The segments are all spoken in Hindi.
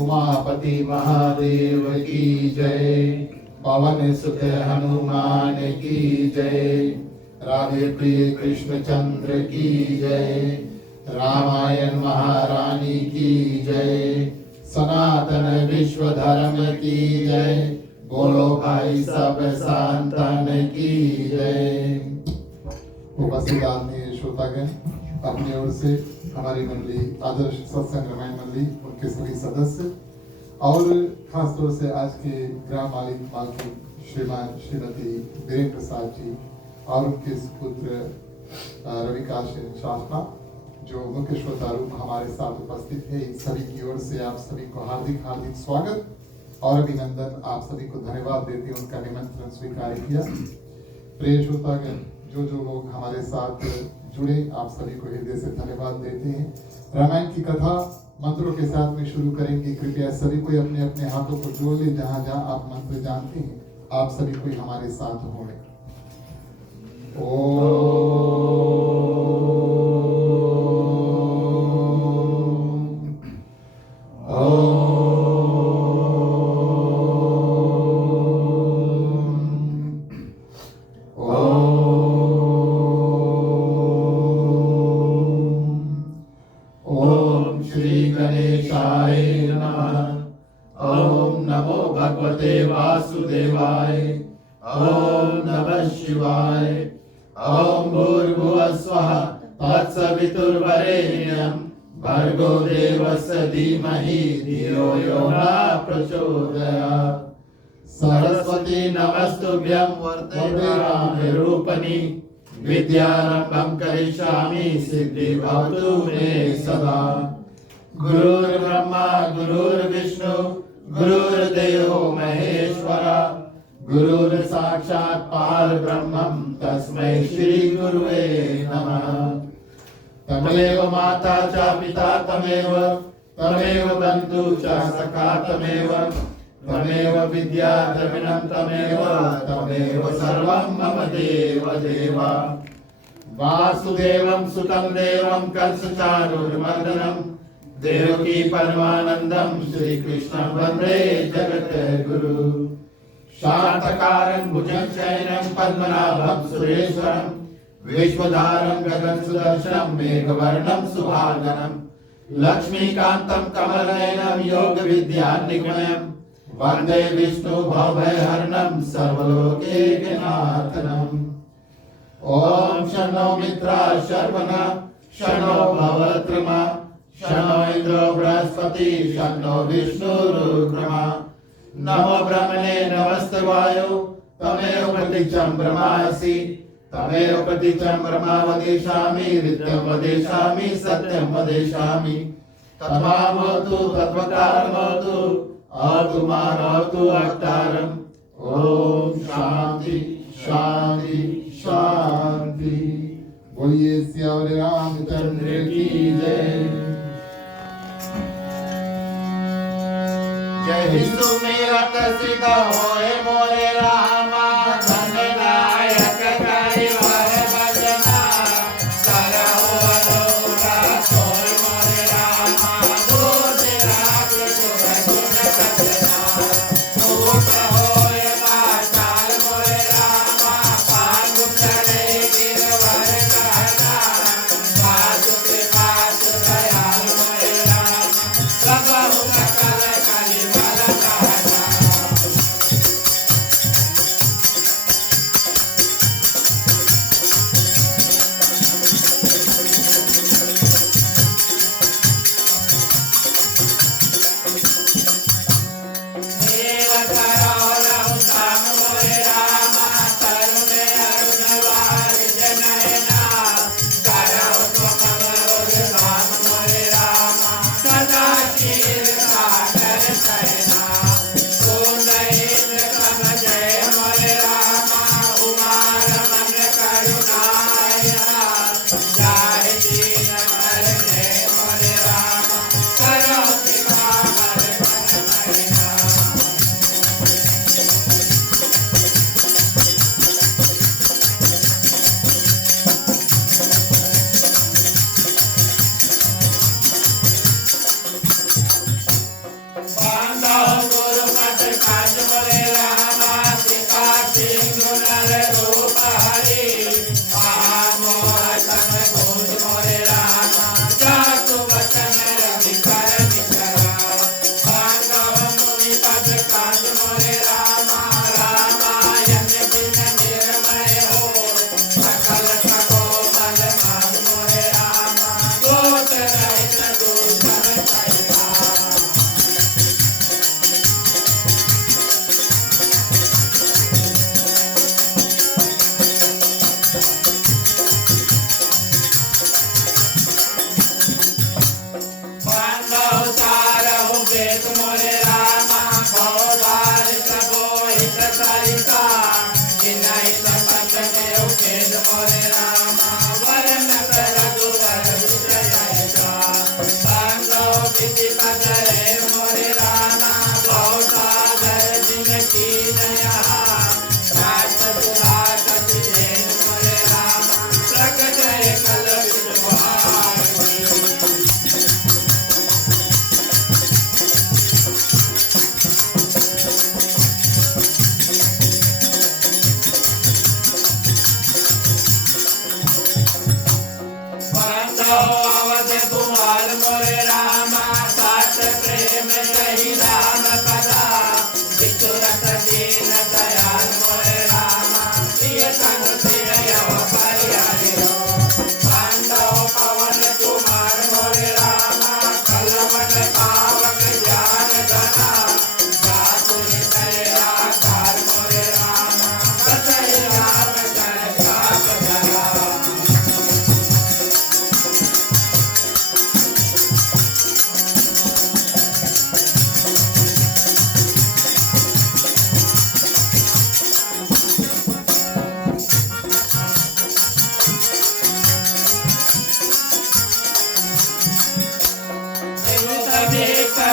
उमापति महादेव की जय। पवन सुत हनुमान की जय। राधे प्रिय कृष्ण चंद्र की जय। रामायण महारानी की जय। सनातन विश्व धर्म की जय। बोलो भाई सब संतन की जय। उपस्थित आदरणीय श्रोतागण, अपनी ओर से हमारी मंडली आदर्श सत्संग रामायण मंडली, उनके सभी सदस्य और खास तौर से आज के ग्राम मालिक मालकिन श्रीमान श्रीमती वीरेंद्र प्रसाद जी और उनके पुत्र रविकाश शासना, जो मुख्य श्रोता रूप हमारे साथ उपस्थित है, इन सभी की ओर से आप सभी को हार्दिक हार्दिक स्वागत और अभिनंदन। आप सभी को धन्यवाद देते हैं उनका निमंत्रण स्वीकार किया। प्रिय श्रोतागण, जो लोग हमारे साथ जुड़े, आप सभी को हृदय से धन्यवाद देते हैं। रामायण की कथा मंत्रों के साथ में शुरू करेंगे। कृपया सभी कोई अपने अपने हाथों को जोड़ ले, जहां जहां आप मंत्र जानते हैं आप सभी कोई हमारे साथ होंगे। वासुदेवाय। ओम नमः शिवाय। ओम भूर्भुवः स्वः तत्सवितुर्वरेण्यं भर्गो देवस्य धीमहि धियो यो न प्रचोदयात्। सरस्वती नमस्तुभ्यं वरदे रूपनि विद्यारंभं करिष्यामि सिद्धि भवतु मे सदा। गुरुर्ब्रह्मा गुरुर्विष्णु गुरुर्देवो महेश्वरा गुरुर् साक्षात् परब्रह्मं तस्मै श्री गुरुवे नमः। तमेव माता च पिता तमेव बन्धु च सखा तमेव विद्या द्रविणं तमेव सर्वं मम देव देवा। वासुदेवं सुतं देवं कंसचाणूरमर्दनं देवकी परमानंदं श्री कृष्णं वंदे जगद्गुरु। शांतकारं भुजगशयनं पद्मनाभं सुरेश्वरं विश्वधारं गगनसुदर्शनं मेघवर्णं सुभागनं लक्ष्मीकान्तं कमलनयनं योगविद्यानिगमनं वंदे विष्णु भवभयहरणं सर्वलोकैकनाथनं। ओम शन्नो मित्राः शर्वणः शन्नो भवत्रमा शन्नो इंद्रो बृहस्पति शन्नो विष्णुरुग्रमा। नमो ब्रह्मणे नमस्ते वायो तमेव प्रतीचं ब्रह्मासि तमेव प्रतीचं ब्रह्मा वदिष्यामि नित्यं वदिष्यामि सत्यं वदिष्यामि। तद्भावतु तद्वकारमतु अतुमानतु अवतारम्। ओम शांति शांति शांति। बोलिए सियावर रामचंद्र की जय। जय हिंदू मेरा सिद्ध होए मोरे रामा धननायक करिवर भजना करहो अनोखा सोए मोरे रामा दूध राख गुण सजना। भूख होए पाताल मोरे रामा पांगु चढ़े गिरवर कहना पास के पास दयाल मोरे रामा सबहु सकल कलिवर कहना। मोरे रामा सात प्रेम कही राम पदा विचुरत दीन दयाल मोरे रामा प्रिय तन प्रिय यव परिहरि हो पांडव पवन कुमार मोरे रामा कलवन पावक ज्ञान घना जातु हृदय आधार मोरे रामा बसई राम जय साप जला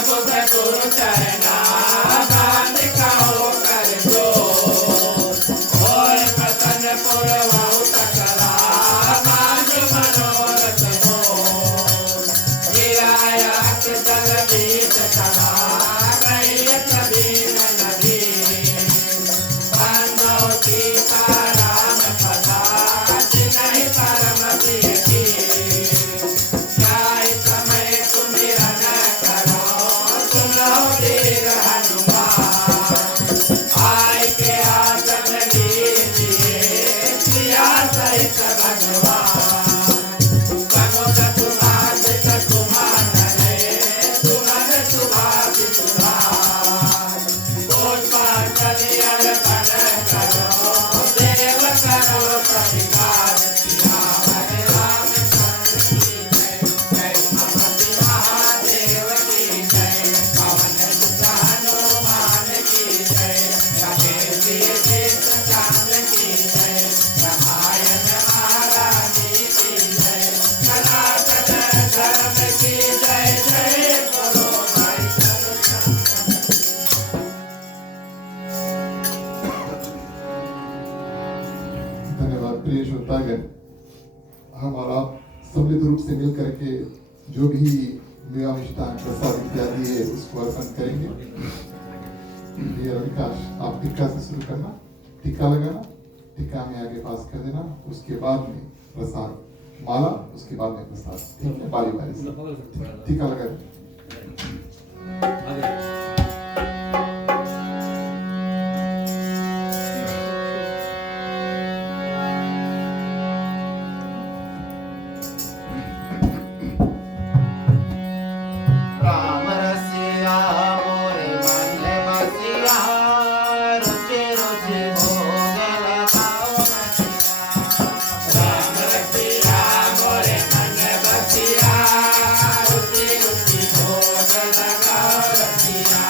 बुध गुरु चरना बांध कहो कर जो और प्रसन्न पुरवाऊ सकला मान मनोरथ हो गिरायात जल बीत चला गई कबीर नदी बांधो सीता राम पदा जिन्हीं परम प्रिय की जाय समय सुमिरन करो सुनो वीर हनुमान आय के आसन लीजिए सिया सहित भगवान समुद सुभाषित कुमार रे सुमन सुभाषित सुभाष पुष्पांजलि अर्पण करो देव करो सत्कार सियावर रामचंद्र की जय जय उमापति महादेव की जय पवन सुत हनुमान की जय रहे तीर्थ चांद की जय रामायण महारानी की जय सनातन धर्म की जय जय बोलो भाई सब धन्यवाद प्रिय श्रोतागण। हम और आप सम्मिलित रूप से मिल करके जो भी मेवा मिष्ठान प्रसाद इत्यादि है उसको अर्पण करेंगे। ये विकास आप टीका से शुरू करना, टीका लगाना, टीका में आगे पास कर देना, उसके बाद में प्रसाद माला, उसके बाद में प्रसाद। ठीक है, बारी बारी से टीका लगा देना। राम रसिया मोरे मन बसिया रुचि रुचि भोग लगाओ रसिया राम रसिया मोरे मन बसिया रुचि रुचि भोग लगाओ रसिया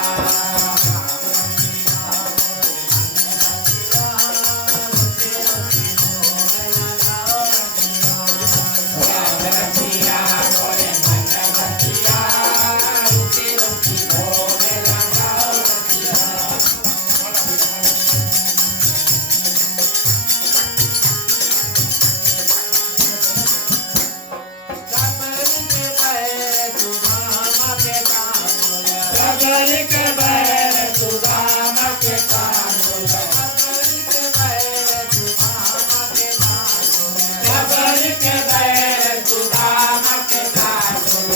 राम रसिया मोरे मन बसिया रुचि रुचि भोग लगाओ रसिया सबर के बैर सुदाम के कानून सबर के बैर सुदाम के कानून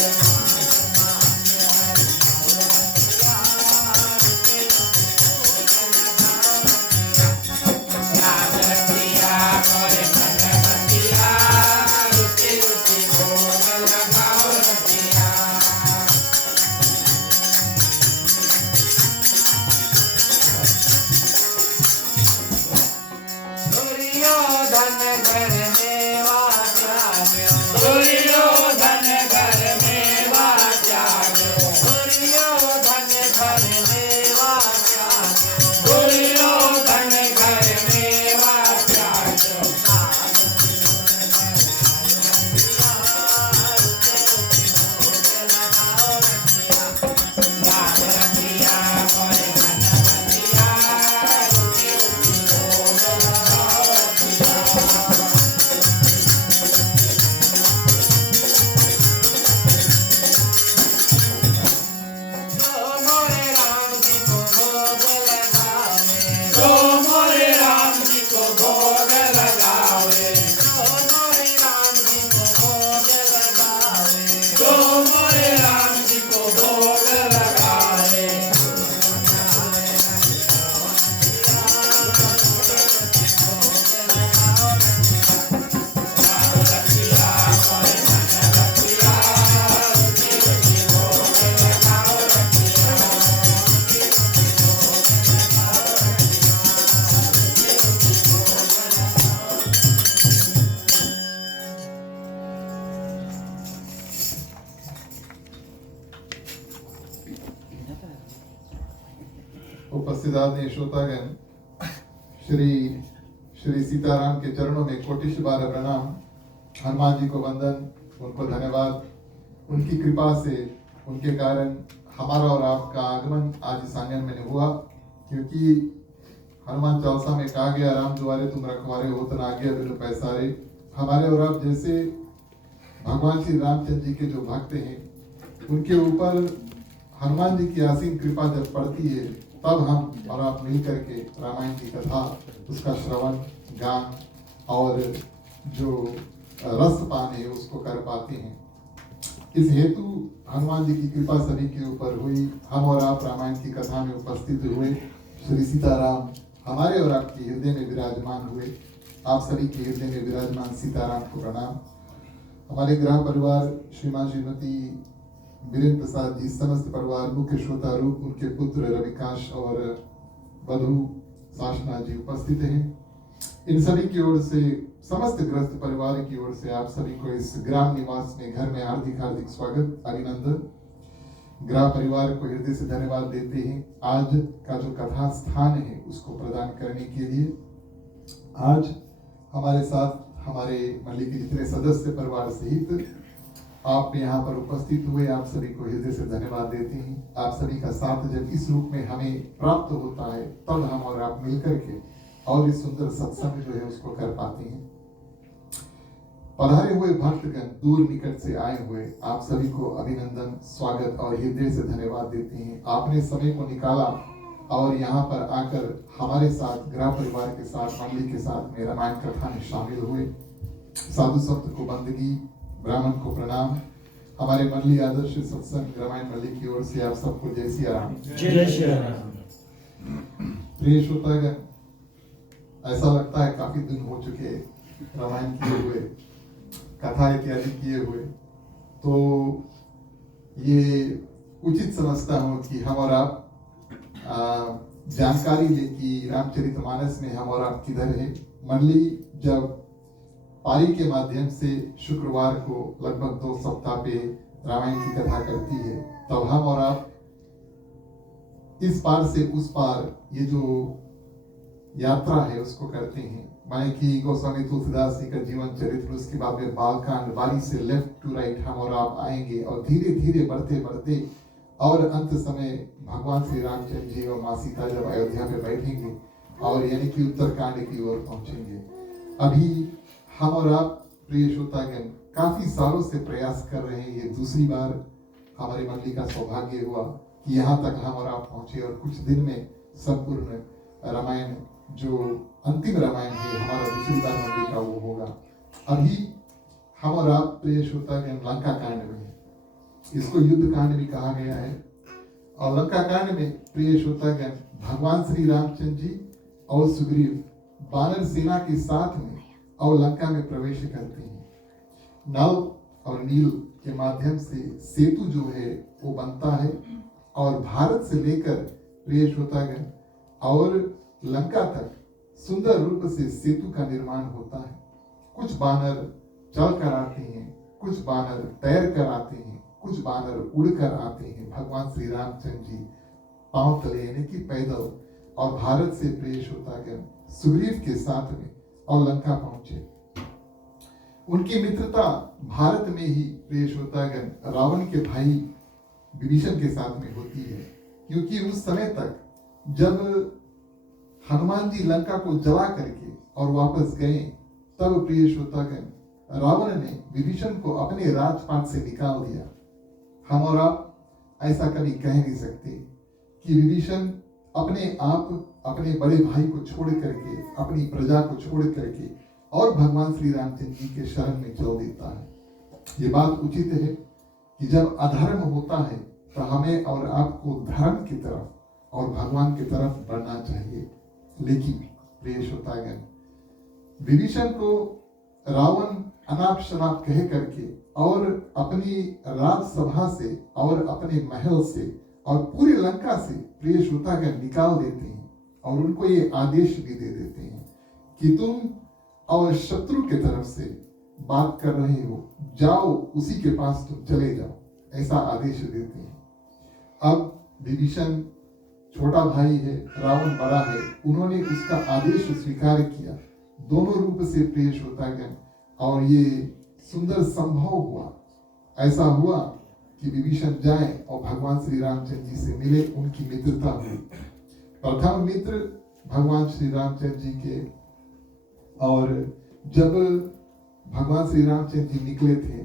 राम रसिया मोरे मन बसिया रुचि रुचि भोग लगाओ रसिया सस्यदार श्रोतागण, श्री श्री सीताराम के चरणों में कोटिश बार प्रणाम। हनुमान जी को वंदन, उनको धन्यवाद। उनकी कृपा से, उनके कारण हमारा और आपका आगमन आज इस आंगन में हुआ, क्योंकि हनुमान चालीसा में कहा गया, राम द्वारे तुम रखवारे हो तना आज्ञा बिनु पैसारे। हमारे और आप जैसे भगवान श्री रामचंद्र जी के जो भक्त हैं, उनके ऊपर हनुमान जी की असीम कृपा जब पड़ती है, तब हम और आप मिल करके रामायण की कथा, उसका श्रवण, गान और जो रसपान है उसको कर पाते हैं। इस हेतु हनुमान जी की कृपा सभी के ऊपर हुई। हम और आप रामायण की कथा में उपस्थित हुए। श्री सीताराम हमारे और आपके हृदय में विराजमान हुए। आप सभी के हृदय में विराजमान सीताराम को प्रणाम। हमारे गृह परिवार श्रीमान श्रीमती वीरेंद्र प्रसाद जी, समस्त परिवार, मुख्य श्रोता रूप उनके पुत्र रविकाश और वधु साशना जी उपस्थित हैं। इन सभी की ओर से, समस्त ग्रस्त परिवार की ओर से आप सभी को इस ग्राम निवास में, घर में हार्दिक हार्दिक स्वागत, अभिनंदन। ग्राम परिवार को हृदय से धन्यवाद देते हैं आज का जो कथा स्थान है उसको प्रदान करने के लिए। आज हमारे साथ हमारे मंडली के जितने सदस्य परिवार सहित आप यहाँ पर उपस्थित हुए, आप सभी को हृदय से धन्यवाद देते हैं। आप सभी का साथ जब इस रूप में हमें प्राप्त होता है, तब हम और आप मिलकर के और इस सुंदर सत्संग जो है उसको कर पाते हैं। पधारे हुए भक्तगण, दूर निकट से आए हुए, आप सभी को अभिनंदन, स्वागत और हृदय से धन्यवाद देते हैं। आपने समय को निकाला और यहाँ पर आकर हमारे साथ, गृह परिवार के साथ, मंडली के साथ में रामायण कथा में शामिल हुए। साधु संत को बंदगी, ब्राह्मण को प्रणाम। हमारे मंडली आदर्श सत्संग रामायण मंडली की ओर से आप सबको जय सिया राम। जय श्री राम। प्रिय श्रोतागण, ऐसा लगता है काफी दिन हो चुके रामायण किए हुए, कथा इत्यादि किए हुए, तो ये उचित समझता हूँ कि हम और आप जानकारी ले कि रामचरितमानस में हम और आप किधर है। मंडली जब पारी के माध्यम से शुक्रवार को लगभग 2 सप्ताह पे रामायण की कथा करती है, तब हम और आप इस पार से उस पार ये जो यात्रा है उसको करते हैं। माने कि गोस्वामी तुलसीदास जी का जीवन चरित्र, उसके बाद में बालकांड, बारी से लेफ्ट टू राइट हम और आप आएंगे और धीरे धीरे बढ़ते बढ़ते और अंत समय भगवान श्री रामचंद्र जी और माँ सीता जब अयोध्या में बैठेंगे और यानी कि उत्तरकांड की ओर पहुंचेंगे। अभी हम और आप प्रिय श्रोतागण काफी सालों से प्रयास कर रहे हैं। ये दूसरी बार हमारी मंडली का सौभाग्य हुआ कि यहाँ तक हम और आप पहुंचे और कुछ दिन में संपूर्ण रामायण, जो अंतिम रामायण है हमारा दूसरी बार मंडली का, वो होगा। अभी हम और आप प्रिय श्रोतागण लंका कांड में, इसको युद्ध कांड भी कहा गया है। और लंका कांड में प्रिय श्रोतागण भगवान श्री रामचंद्र जी और सुग्रीव वानर सेना के साथ में और लंका में प्रवेश करते हैं। नल और नील के माध्यम से सेतु जो है वो बनता है और भारत से लेकर प्रिय श्रोतागण और लंका तक सुंदर रूप से सेतु का निर्माण होता है। कुछ बानर चल कर आते हैं, कुछ बानर तैर कर आते हैं, कुछ बानर उड़ कर आते हैं। भगवान श्री रामचंद्र जी पांव तले यानी कि पैदल और भारत से प्रिय श्रोतागण सुग्रीव के साथ में और लंका पहुंचे। उनकी मित्रता भारत में ही प्रिय श्रोतागण रावण के भाई विभीषण के साथ में होती है, क्योंकि उस समय तक जब हनुमान जी लंका को जला करके और वापस गए, तब प्रिय श्रोतागण रावण ने विभीषण को अपने राजपाट से निकाल दिया। हम और आप ऐसा कभी कह नहीं सकते कि विभीषण अपने आप अपने बड़े भाई को छोड़ करके, अपनी प्रजा को छोड़ करके और भगवान श्री रामचंद्र जी के शरण में चल देता है। ये बात उचित है कि जब अधर्म होता है तो हमें और आपको धर्म की तरफ और भगवान की तरफ बढ़ना चाहिए। लेकिन प्रिय श्रोतागण विभीषण को रावण अनाप शनाप कह करके और अपनी राजसभा से और अपने महल से और पूरी लंका से प्रिय श्रोतागण निकाल देते हैं और उनको ये आदेश भी दे देते हैं कि तुम और शत्रु के तरफ से बात कर रहे हो, जाओ उसी के पास तुम चले जाओ, ऐसा आदेश देते हैं। अब विभीषण छोटा भाई है, रावण बड़ा है, उन्होंने उसका आदेश स्वीकार किया। दोनों रूप से प्रिय श्रोतागण, और ये सुंदर संभव हुआ। ऐसा हुआ कि विभीषण जाए और भगवान श्री रामचंद्र जी से मिले, उनकी मित्रता हुई। प्रथम मित्र भगवान श्री रामचंद्र जी के, और जब भगवान श्री रामचंद्र जी निकले थे,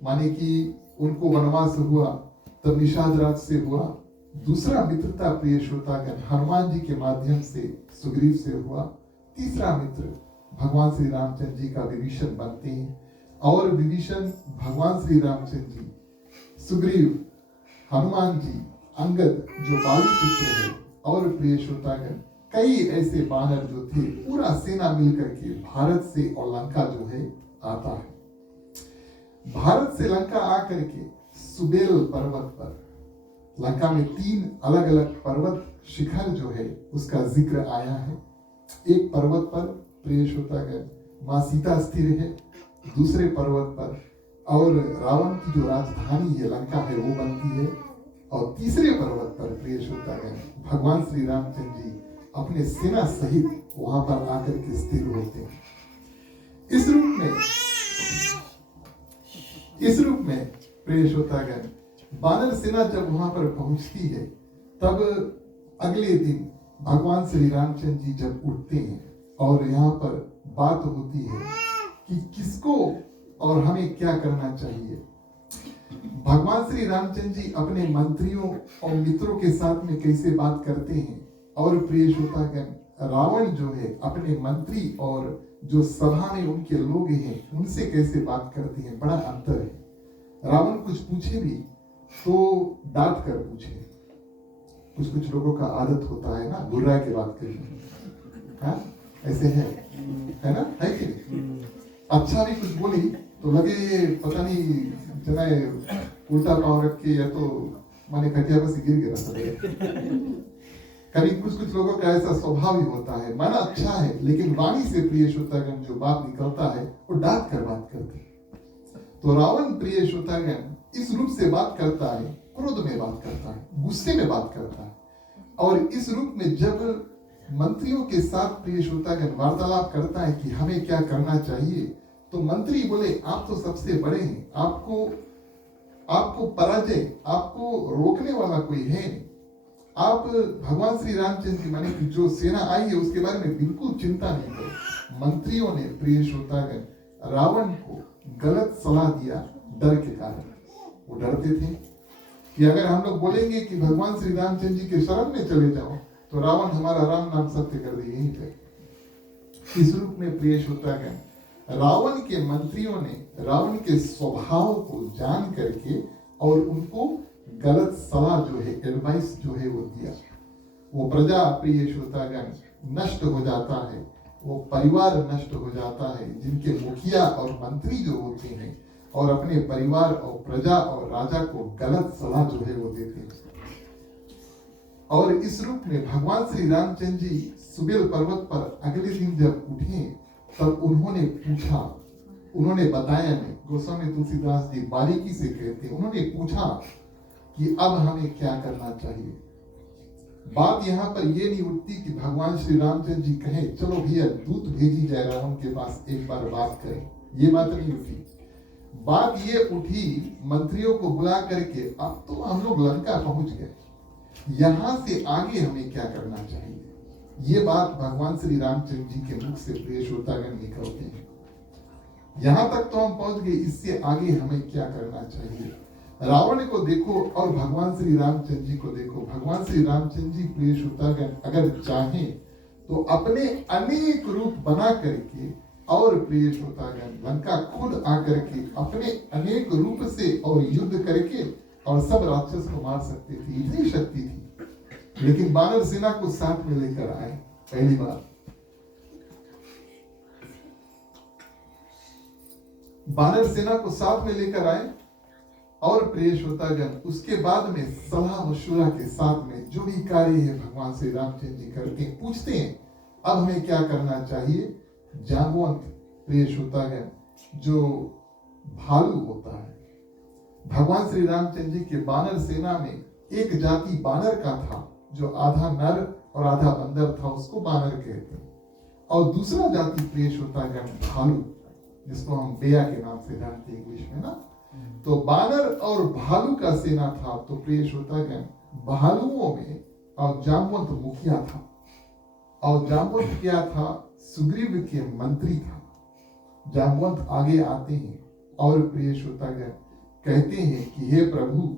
माने कि उनको वनवास हुआ, तब निषाद राज से हुआ। दूसरा मित्रता प्रिय श्रोतागण हनुमान जी के माध्यम से सुग्रीव से हुआ। तीसरा मित्र भगवान श्री रामचंद्र जी का विभीषण बनते हैं, और विभीषण भगवान श्री रामचंद्र जी, सुग्रीव, हनुमान जी, अंगद जो बाली पुत्र है, और प्रिय श्रोतागण कई ऐसे बानर जो थे, पूरा सेना मिलकर के भारत से और लंका जो है आता है। भारत से लंका आकर के सुबेल पर्वत पर, लंका में 3 अलग अलग पर्वत शिखर जो है उसका जिक्र आया है। एक पर्वत पर प्रिय श्रोतागण मां सीता स्थिर है, दूसरे पर्वत पर और रावण की जो राजधानी है लंका है वो बनती है, और तीसरे पर्वत पर प्रिय श्रोतागण भगवान श्री रामचंद्र जी अपने सेना सहित वहां पर आकर के स्थिर होते हैं। इस रूप में प्रिय श्रोतागण बानर सेना जब वहां पर पहुंचती है, तब अगले दिन भगवान श्री रामचंद्र जी जब उठते हैं, और यहाँ पर बात होती है कि किसको और हमें क्या करना चाहिए। भगवान श्री रामचंद्र जी अपने मंत्रियों और मित्रों के साथ में कैसे बात करते हैं, और प्रिय श्रोतागण रावण जो है अपने मंत्री और जो सभा में उनके लोग हैं उनसे कैसे बात करते हैं, बड़ा अंतर है। रावण कुछ पूछे भी तो डांट कर पूछे। कुछ लोगों का आदत होता है ना गुर्रा के बात करने, हाँ ऐसे है ना, है कि नहीं? अच्छा भी कुछ बोली तो लगे पता नहीं जना उल्टा पाँव रख के, या तो माने खटिया पर से गिर गया। कभी कुछ लोगों का ऐसा स्वभाव ही होता है, मन अच्छा है लेकिन वाणी से प्रिय श्रोतागण जो बात निकलता है वो डांट कर बात करते हैं। तो रावण प्रिय श्रोतागण इस रूप से बात करता है, क्रोध में बात करता है, गुस्से में बात करता है, और इस रूप में जब मंत्रियों के साथ प्रिय श्रोतागण वार्तालाप करता है कि हमें क्या करना चाहिए, तो मंत्री बोले आप तो सबसे बड़े हैं, आपको पराजय, आपको रोकने वाला कोई है नहीं। आप भगवान श्री रामचंद्र की माने की जो सेना आई है उसके बारे में बिल्कुल चिंता नहीं करो। मंत्रियों ने प्रिय श्रोतागण रावण को गलत सलाह दिया डर के कारण। वो डरते थे कि अगर हम लोग बोलेंगे कि भगवान श्री रामचंद्र जी के शरण में चले जाओ तो रावण हमारा राम नाम सत्य कर देगा यहीं पे। इस रूप में प्रिय श्रोतागण रावण के मंत्रियों ने रावण के स्वभाव को जान करके और उनको गलत सलाह जो है, एडवाइस जो है वो दिया। वो प्रजा प्रिय श्रोतागण नष्ट हो जाता है, वो परिवार नष्ट हो जाता है, जिनके मुखिया और मंत्री जो होते हैं और अपने परिवार और प्रजा और राजा को गलत सलाह जो है वो देते हैं। और इस रूप में भगवान श्री रामचंद्र जी सुबेल पर्वत पर अगले दिन जब उठे तब उन्होंने पूछा, उन्होंने बताया नहीं, गोस्वामी तुलसीदास जी बारीकी से कहते हैं, उन्होंने पूछा कि अब हमें क्या करना चाहिए। बात यहाँ पर ये नहीं उठती कि भगवान श्री रामचंद्र जी कहे चलो भैया दूत भेजी जाए रावण के पास एक बार बात करें, ये बात नहीं उठी। बात ये उठी मंत्रियों को बुला करके अब तो हम लोग लंका पहुंच गए, यहाँ से आगे हमें क्या करना चाहिए, ये बात भगवान श्री रामचंद्र जी के मुख से प्रिय श्रोतागण निकलते हैं। यहाँ तक तो हम पहुंच गए, इससे आगे हमें क्या करना चाहिए। रावण को देखो और भगवान श्री रामचंद्र जी को देखो। भगवान श्री रामचंद्र जी प्रिय श्रोतागण अगर चाहें तो अपने अनेक रूप बना करके और प्रिय श्रोतागण लंका खुद आकर के अपने अनेक रूप से और युद्ध करके और सब राक्षस को मार सकते थे, इतनी शक्ति थी। लेकिन बानर सेना को साथ में लेकर आए। पहली बार बानर सेना को साथ में लेकर आए और प्रिय श्रोतागण उसके बाद में सलाह मशुरा के साथ में जो भी कार्य है भगवान श्री रामचंद्र जी करते हैं, पूछते हैं अब हमें क्या करना चाहिए। जांबवंत प्रिय श्रोतागण जो भालू होता है, भगवान श्री रामचंद्र जी के बानर सेना में एक जाति बानर का था जो आधा नर और आधा बंदर था उसको बानर कहते हैं। और दूसरा जाति प्रिय श्रोतागण भालू, जिसको हम बेया के नाम से जानते हैं इंग्लिश में ना। तो बानर और भालू का सेना था। तो प्रिय श्रोतागण भालुओं में और जामवंत मुखिया था। और जामवंत क्या था? सुग्रीव के मंत्री था। जामवंत आगे आते हैं और प्रिय श्रोतागण कहते हैं कि हे प्रभु,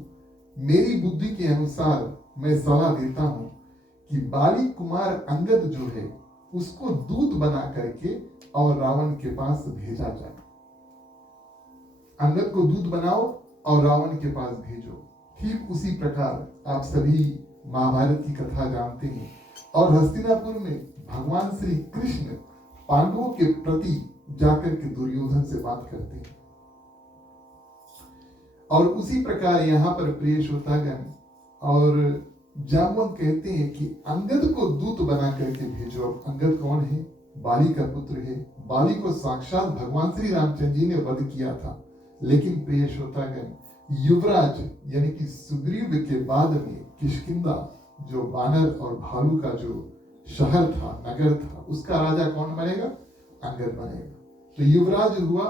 मेरी बुद्धि के अनुसार मैं सलाह देता हूं कि बाली कुमार अंगद जो है उसको दूत बना करके और रावण के पास भेजा जाए। अंगद को दूत बनाओ और रावण के पास भेजो। ठीक उसी प्रकार आप सभी महाभारत की कथा जानते हैं। और हस्तिनापुर में भगवान श्री कृष्ण पांडवों के प्रति जाकर के दुर्योधन से बात करते हैं। और उसी प्रकार यहाँ पर प्रिय श्रोतागण और जामवंत कहते हैं कि अंगद को दूत बना करके भेजो। अंगद कौन है? बाली का पुत्र है। बाली को साक्षात भगवान श्री रामचंद्र जी ने वध किया था। लेकिन प्रिय श्रोतागण युवराज यानी कि सुग्रीव के बाद में किष्किंधा जो बानर और भालू का जो शहर था, नगर था, उसका राजा कौन बनेगा? अंगद बनेगा। तो युवराज हुआ,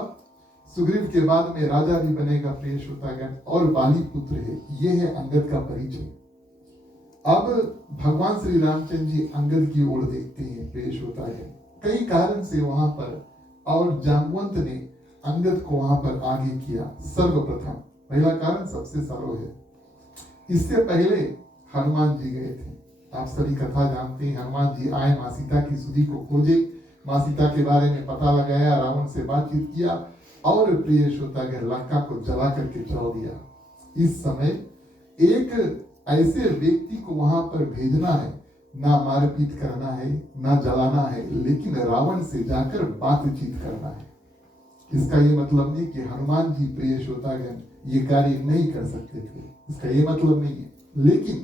सुग्रीव के बाद में राजा भी बनेगा प्रिय श्रोतागण, और बाली पुत्र है। ये है अंगद का परिचय। अब भगवान श्री रामचंद्र जी अंगद की ओर देखते हैं प्रिय श्रोतागण, कई कारण से वहां पर, और जामवंत ने अंगद को वहां पर आगे किया। सर्वप्रथम पहला कारण सबसे सरल है। इससे पहले हनुमान जी गए थे। आप सभी कथा जानते हैं। हनुमान जी आए, मां सीता की सुधि को खोजे, मां सीता के बारे में पता लगाया, रावण से बातचीत किया और प्रिय श्रोतागण लंका को जला करके चल दिया। इस समय एक ऐसे व्यक्ति को वहां पर भेजना है, ना मारपीट करना है, ना जलाना है, लेकिन रावण से जाकर बातचीत करना है। इसका ये मतलब नहीं कि हनुमान जी प्रिय श्रोतागण ये कार्य नहीं कर सकते थे, इसका ये मतलब नहीं है। लेकिन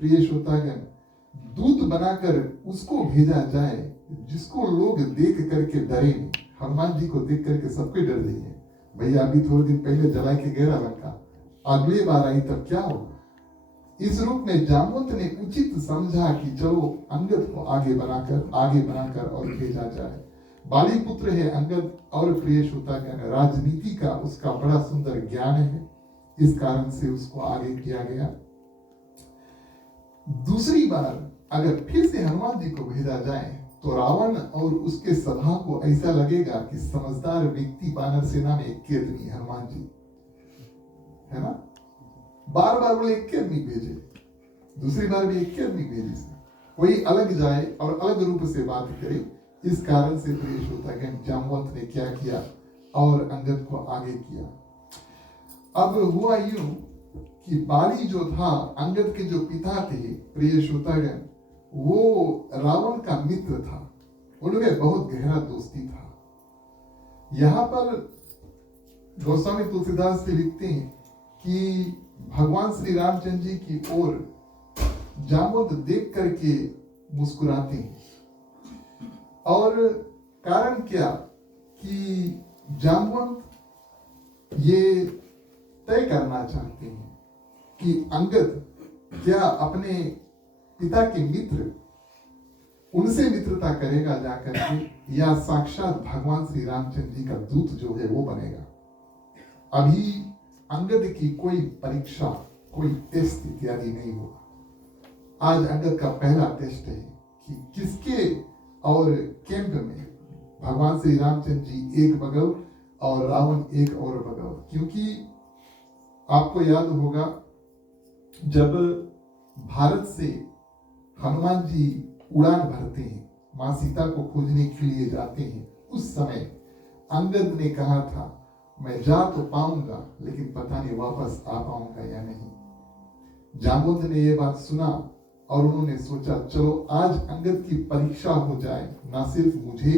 प्रिय श्रोतागण दूत बनाकर उसको भेजा जाए जिसको लोग देख करके डरे नहीं। हनुमान जी को देख करके सबके डर रही है। भैया अभी थोड़े दिन पहले जला के गया लंका, अगली बार आई तब क्या होगा? इस रूप में जामवंत ने उचित समझा कि चलो अंगद को आगे बनाकर और भेजा जाए। बाली पुत्र है अंगद, और प्रिय श्रोतागण राजनीति का उसका बड़ा सुंदर ज्ञान है, इस कारण से उसको आगे किया गया। दूसरी बार अगर फिर से हनुमान जी को भेजा जाए तो रावण और उसके सभा को ऐसा लगेगा कि समझदार व्यक्ति बानर सेना में एक आदमी हनुमान जी है ना। बार बार बोले एक आदमी भेजे, दूसरी बार भी एक आदमी भेजे, कोई अलग जाए और अलग रूप से बात करे। इस कारण से प्रिय श्रोतागण जामवंत ने क्या किया और अंगद को आगे किया। अब हुआ यूं कि बाली जो था, अंगद के जो पिता थे प्रिय श्रोतागण, वो रावण का मित्र था, उनमें बहुत गहरा दोस्ती था। यहाँ पर गोस्वामी तुलसीदास से लिखते हैं कि भगवान श्री रामचंद्र जी की ओर जामवंत देख करके मुस्कुराते हैं। और कारण क्या कि जामवंत ये तय करना चाहते हैं कि अंगद क्या अपने पिता के मित्र उनसे मित्रता करेगा जाकर के, या साक्षात भगवान श्री रामचंद्र जी का दूत जो है वो बनेगा। अभी अंगद की कोई परीक्षा, कोई टेस्ट इत्यादि नहीं होगा। आज अंगद का पहला टेस्ट है कि किसके और कैंप में भगवान श्री रामचंद्र जी एक बगल और रावण एक और बगल। क्योंकि आपको याद होगा जब भारत से हनुमान जी उड़ान भरते हैं, मां सीता को खोजने के लिए जाते हैं, उस समय अंगद ने कहा था मैं जा तो पाऊंगा लेकिन पता नहीं वापस आ पाऊंगा या नहीं। जामवंत ने ये बात सुना और उन्होंने सोचा चलो आज अंगद की परीक्षा हो जाए, ना सिर्फ मुझे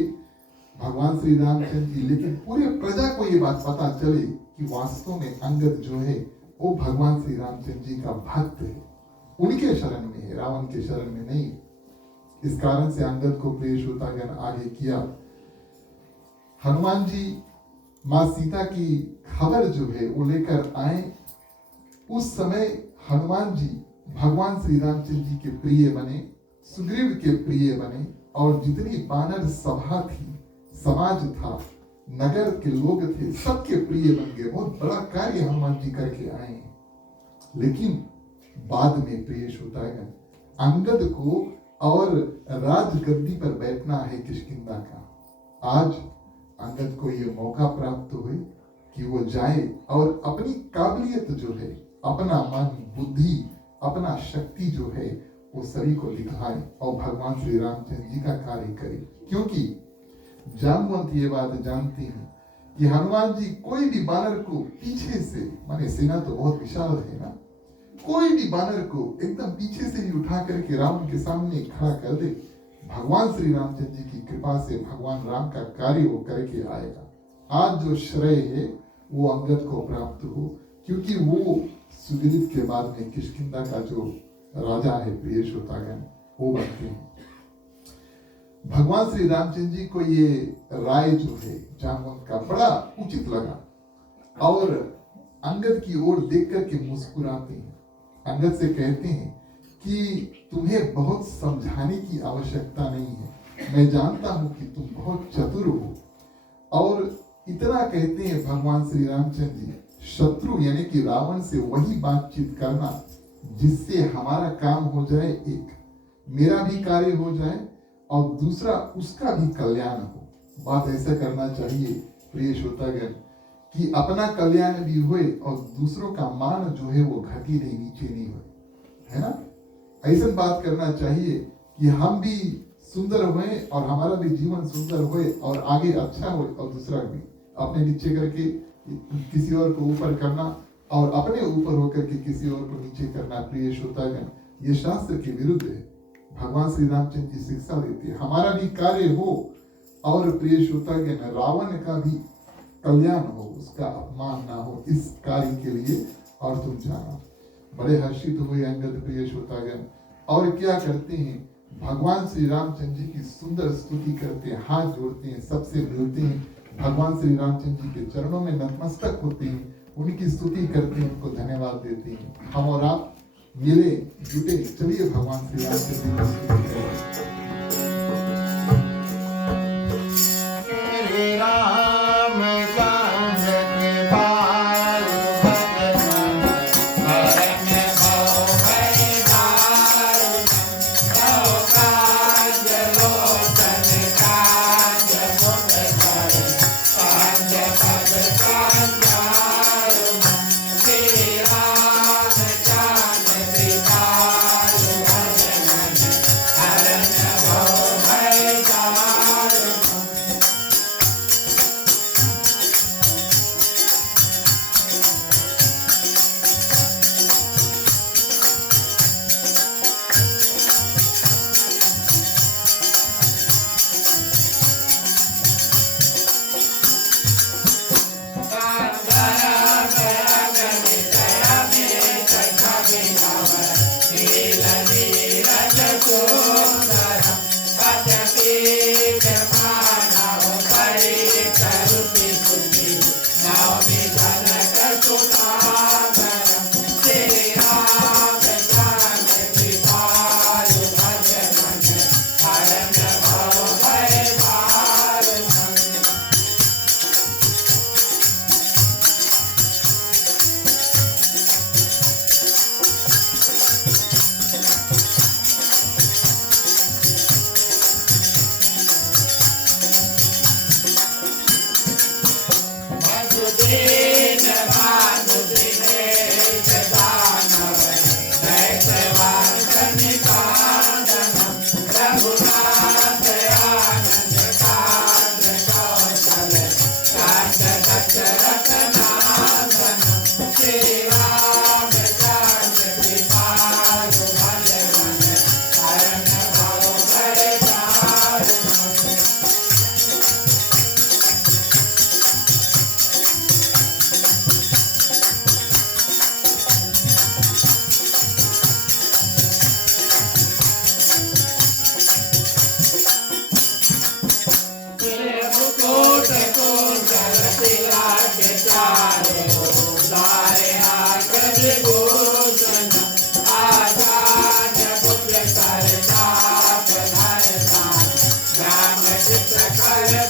भगवान श्री रामचंद्र जी लेकिन पूरे प्रजा को ये बात पता चले कि वास्तव में अंगद जो है वो भगवान श्री रामचंद्र जी का भक्त है, उनके शरण में है, रावण के शरण में नहीं। इस कारण से अंगद को प्रिय श्रोतागण आगे किया। हनुमान जी मां सीता की खबर जो है वो लेकर आए। उस समय हनुमान जी भगवान श्री रामचंद्र जी के प्रिय बने, सुग्रीव के प्रिय बने, और जितनी वानर सभा थी, समाज था, नगर के लोग थे, सबके प्रिय बन गए। बहुत बड़ा कार्य हनुमान जी करके आए हैं। लेकिन बाद में प्रिय श्रोतागण, अंगद को और राजगद्दी पर बैठना है किष्किंधा का। आज अंगद को ये मौका प्राप्त हुई कि वो जाए और अपनी काबिलियत जो है, अपना मन, बुद्धि, अपना शक्ति जो है, वो सभी को दिखाए और भगवान श्री रामचंद्र जी का कार्य करे। क्योंकि जामवंत ये बात जानती हैं कि हनुमान जी कोई भी बानर को पीछे से, माने सेना तो बहुत विशाल है ना, कोई भी बानर को एकदम पीछे से भी उठा करके रावण के सामने खड़ा कर दे, भगवान श्री रामचंद्र जी की कृपा से भगवान राम का कार्य वो करके आएगा। आज जो श्रेय है वो अंगद को प्राप्त हो, क्योंकि वो सुग्रीव के बाद में किष्किंधा का जो राजा है, प्रिय श्रोतागण, वो बनते हैं। भगवान श्री रामचंद्र जी को ये राय जो है जामवंत का बड़ा उचित लगा और अंगद की ओर देख करके मुस्कुराते हैं। अंगद से कहते हैं कि तुम्हें बहुत समझाने की आवश्यकता नहीं है, मैं जानता हूं कि तुम बहुत चतुर हो। और इतना कहते हैं भगवान श्री रामचंद्र जी, शत्रु यानी कि रावण से वही बातचीत करना जिससे हमारा काम हो जाए, एक मेरा भी कार्य हो जाए और दूसरा उसका भी कल्याण हो। बात ऐसा करना चाहिए प्रिय श्रोतागण कि अपना कल्याण भी होए और दूसरों का मान जो है वो घटी नहीं, नीचे नहीं हो, है ना। ऐसा बात करना चाहिए कि हम भी सुंदर होए और हमारा भी जीवन सुंदर होए और आगे अच्छा हो और दूसरा भी। अपने नीचे करके किसी और को ऊपर करना और अपने ऊपर होकर के किसी और को नीचे करना, प्रिय श्रोतागण, ये शास्त्र के विरुद्ध है। भगवान श्री रामचंद्र जी शिक्षा देते हैं हमारा भी कार्य हो और प्रिय श्रोतागण, रावण का भी कल्याण हो, उसका अपमान ना हो, इस कार्य के लिए और तुम जाना। बड़े हर्षित हुए अंगद, प्रिय श्रोतागण, और क्या करते हैं, भगवान श्री रामचंद्र जी की सुंदर स्तुति करते हैं, हाथ जोड़ते हैं, सबसे मिलते हैं, भगवान श्री रामचंद्र जी के चरणों में नतमस्तक होते हैं, उनकी स्तुति करते हैं, उनको धन्यवाद देते हैं। हम और आप मिले जुटे, चलिए भगवान श्री रामचंद्र जी की स्तुति करें। श्री राम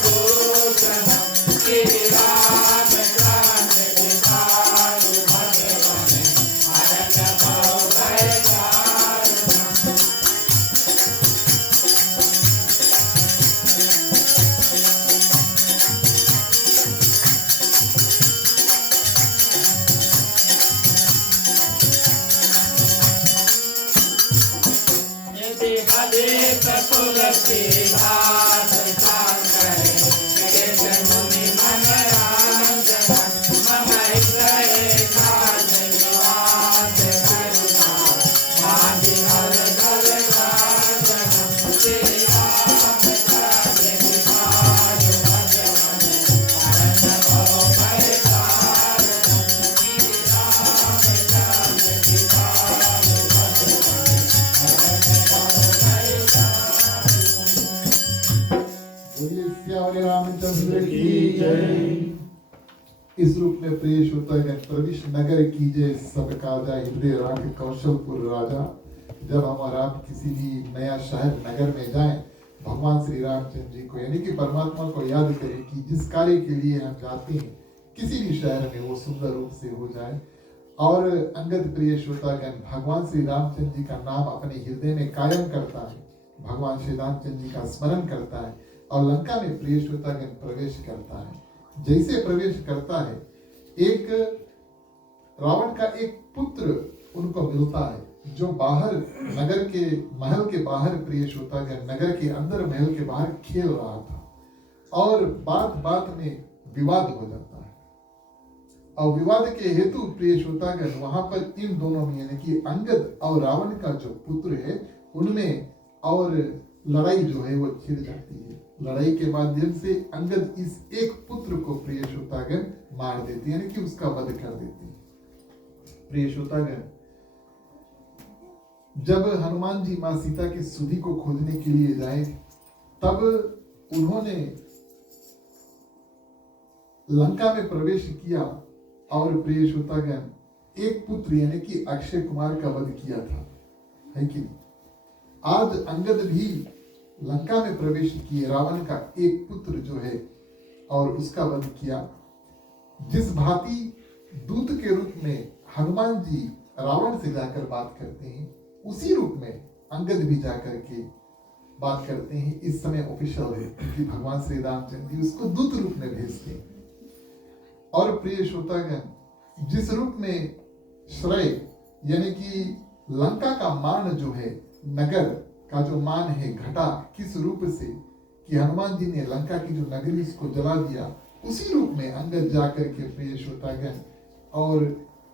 भूषणम गिरिराज कांत कृपालु भगवान हरण भव भय दारुणम। यदि हदेत तुलसीदास शंकर केश मुनि मन रंजन मम हृदय काल निवास करुणा माधि हर गल गाजन श्री राम कांत कृपालु भगवान हरण भव भय दारुणम। श्री राम कांत कृपालु भगवान हरण भव भय दारुणम। बोलिए सियावर रामचंद्र की जय। इस रूप में प्रिय श्रोतागण, प्रविष्ट नगर कीजिए सब काजा हृदय राख कौशलपुर राजा। जब हम और आप किसी भी नया शहर नगर में जाएं, भगवान श्री रामचंद्र जी को यानी कि परमात्मा को याद करें कि जिस कार्य के लिए हम जाते हैं किसी भी शहर में वो सुंदर रूप से हो जाए। और अंगद प्रिय श्रोतागण, भगवान श्री रामचंद्र जी का नाम अपने हृदय में कायम करता है, भगवान श्री रामचंद्र जी का स्मरण करता है और लंका में प्रिय श्रोतागण प्रवेश करता है। जैसे प्रवेश करता है, एक रावण का एक पुत्र उनको मिलता है जो बाहर नगर के महल के बाहर प्रिय श्रोतागण नगर के अंदर महल के बाहर खेल रहा था और बात बात में विवाद हो जाता है। और विवाद के हेतु प्रिय श्रोतागण वहां पर इन दोनों में यानी कि अंगद और रावण का जो पुत्र है उनमें और लड़ाई जो है वो छिड़ जाती है। लड़ाई के माध्यम से अंगद इस एक पुत्र को प्रिय श्रोतागण मार देते यानी कि उसका वध कर देते हैं। प्रिय श्रोतागण, जब हनुमान जी मां सीता की सुधि को खोजने के लिए जाए तब उन्होंने लंका में प्रवेश किया और प्रिय श्रोतागण एक पुत्र यानी कि अक्षय कुमार का वध किया था, है कि नहीं? आज अंगद भी लंका में प्रवेश किए, रावण का एक पुत्र जो है और उसका वध किया। जिस भांति दूत के रूप में हनुमान जी रावण से जाकर बात करते हैं, उसी रूप में अंगद भी जाकर के बात करते हैं। इस समय ऑफिशियल है कि भगवान श्री रामचंद्र जी उसको दूत रूप में भेजते हैं। और प्रिय श्रोतागण, जिस रूप में श्रेय यानी कि लंका का मान जो है, नगर का जो मान है, घटा किस रूप से कि हनुमान जी ने लंका की जो नगरी उसको जला दिया, उसी रूप में अंगद जाकर के प्रिय श्रोतागण और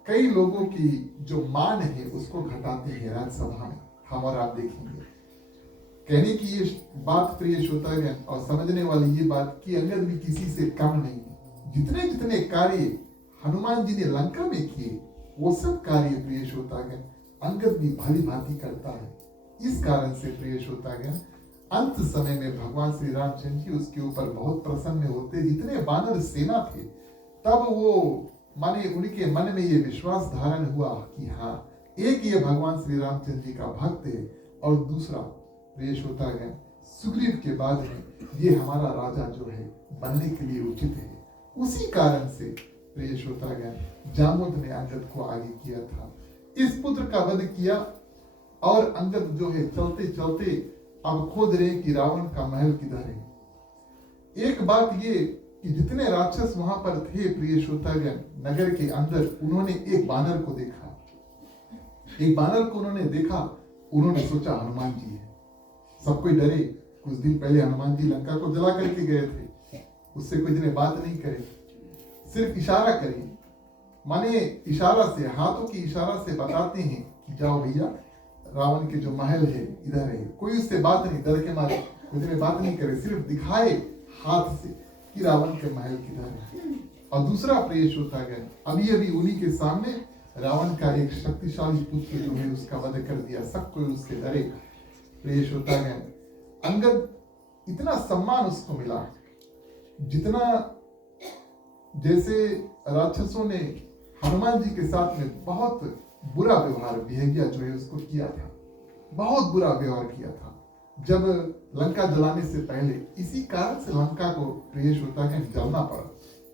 कई लोगों की जो मान है उसको घटाते हैं राज्यसभा में। हम और आप देखेंगे। कहने की ये बात प्रिय श्रोतागण और समझने वाली ये बात कि अंगद भी किसी से कम नहीं है। जितने जितने कार्य हनुमान जी ने लंका में किए वो सब कार्य प्रिय श्रोतागण अंगद भी भली भांति करता है। इस कारण से प्रिय श्रोतागण अंत समय में भगवान श्री रामचंद्र जी उसके ऊपर बहुत प्रसन्न होते। जितने वानर सेना थे तब वो माने उनके मन में ये विश्वास धारण हुआ कि हाँ, एक ये भगवान श्री रामचंद्र जी का भक्त है और दूसरा प्रिय श्रोतागण सुग्रीव के बाद में ये हमारा राजा जो है बनने के लिए उचित है। उसी कारण से प्रिय श्रोतागण जामुद ने अंगद को आगे किया था, इस पुत्र का वध किया। और अंगद जो है चलते चलते अब खोज रहे कि रावण का महल किधर है। एक बात ये कि जितने राक्षस वहां पर थे प्रिय श्रोतागण नगर के अंदर, उन्होंने एक बानर को देखा। एक बानर को उन्होंने देखा, उन्होंने सोचा हनुमान जी है। सब कोई डरे। कुछ दिन पहले हनुमान जी लंका को जला करके गए थे, उससे कोई ने बात नहीं करे, सिर्फ इशारा करे, माने इशारा से, हाथों की इशारा से बताते हैं कि जाओ भैया रावण के जो महल है इधर है। कोई उससे बात नहीं, डर के मारे कुछ ने बात नहीं करे, सिर्फ दिखाए हाथ से कि रावण के महल किधर है। और दूसरा प्रिय श्रोतागण अभी अभी उन्हीं के सामने रावण का एक शक्तिशाली पुत्र जो है उसका वध कर दिया। सब कोई उसके डरे। प्रिय श्रोतागण अंगद इतना सम्मान उसको मिला जितना जैसे राक्षसों ने हनुमान जी के साथ में बहुत बुरा व्यवहार बिहेवियर जो है उसको किया था, बहुत बुरा व्यवहार किया था। जब लंका जलाने से पहले। इसी कारण से लंका को प्रिय श्रोतागण जलना पड़ा,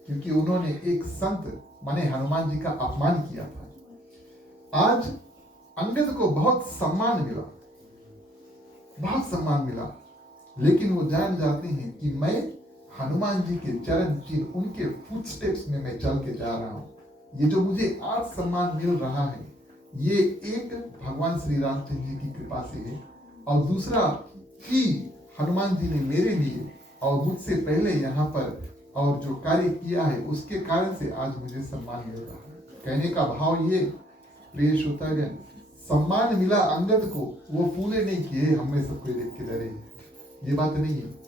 क्योंकि उन्होंने एक संत माने हनुमान जी का अपमान किया था। आज अंगद को बहुत सम्मान मिला, बहुत सम्मान मिला, लेकिन वो जान जाते हैं कि मैं हनुमान जी के चरण चिन्ह, उनके फुटस्टेप्स में मैं चल के जा रहा हूं। ये जो मुझे आज सम्मान मिल रहा है, ये एक भगवान श्री रामचंद्र जी की कृपा से है, और दूसरा कि हनुमान जी ने मेरे लिए और मुझसे पहले यहाँ पर और जो कार्य किया है उसके कारण से आज मुझे सम्मान मिल रहा है। कहने का भाव ये प्रिय श्रोतागण, सम्मान मिला अंगद को, वो फूले नहीं किए हम में सबको देख के डरे, ये बात नहीं है।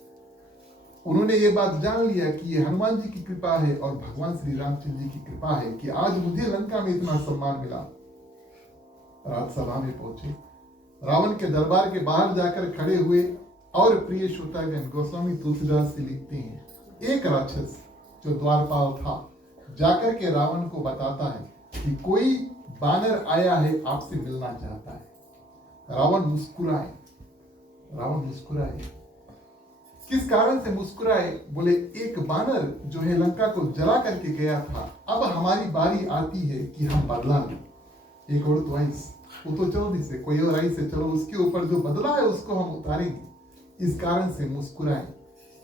उन्होंने ये बात जान लिया कि ये हनुमान जी की कृपा है और भगवान श्री रामचंद्र जी की कृपा है कि आज मुझे लंका में इतना सम्मान मिला। राजसभा में पहुंचे, रावण के दरबार के बाहर जाकर खड़े हुए, और प्रिय श्रोतागण गोस्वामी तुलसीदास जी लिखते हैं, एक राक्षस जो द्वारपाल था जाकर के रावण को बताता है कि कोई बानर आया है आपसे मिलना चाहता है। रावण मुस्कुराए, रावण मुस्कुराए। किस कारण से मुस्कुराए? बोले एक बानर जो है लंका को जला करके गया था, अब हमारी बारी आती है कि हम बदला लें। एक और ट्वाइस, वो तो जल्दी से कोई और आई से चलो, उसके ऊपर जो बदला है उसको हम उतारेंगे। इस कारण से मुस्कुराए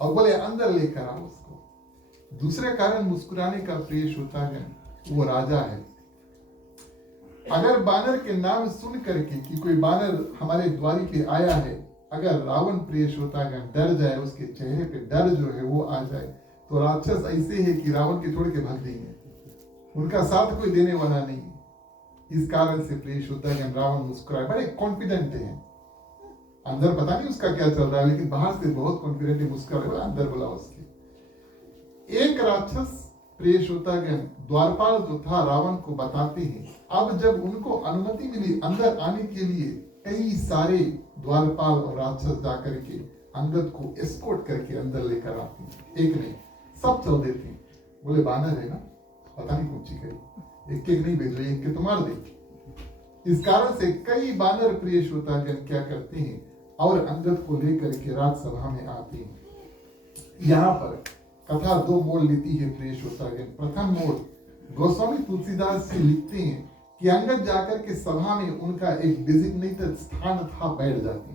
और बोले अंदर लेकर आओ उसको। दूसरे कारण मुस्कुराने का प्रिय श्रोतागण, वो राजा है। अगर बानर के नाम सुन करके कि कोई बानर हमारे द्वारी पे आया है, अगर रावण प्रिय श्रोतागण डर जाए, उसके चेहरे पे डर जो है वो आ जाए, तो राक्षस ऐसे है कि रावण के छोड़ के भाग जाएंगे, उनका साथ कोई देने वाला नहीं। इस कारण से प्रिय श्रोतागण रावण मुस्कुराए, बड़े कॉन्फिडेंट है, अंदर पता नहीं उसका क्या चल रहा है, लेकिन बाहर से बहुत कॉन्फिडेंट मुस्कुराए, अंदर बोला उसके। एक राक्षस प्रिय श्रोतागण द्वारपाल जो था रावण को बताते हैं, अब जब उनको अनुमति मिली अंदर आने के लिए, कई सारे द्वारपाल और राक्षस जाकर के अंगद को एस्कॉर्ट करके अंदर लेकर आते हैं। एक नहीं, सब चल देते हैं। बोले बानर है ना, पता नहीं कौन सी करी, एक एक नहीं भेजो, एक के तो मार दे। इस कारण से कई बानर प्रिय श्रोतागण क्या करते हैं और अंगद को लेकर के राजसभा में आते हैं। यहाँ पर कथा दो मोड़ लेती है प्रिय श्रोतागण। प्रथम मोड़ गोस्वामी तुलसीदास जी लिखते हैं कि अंगद जाकर के सभा में उनका एक डेजिग्नेटेड स्थान था, बैठ जाते,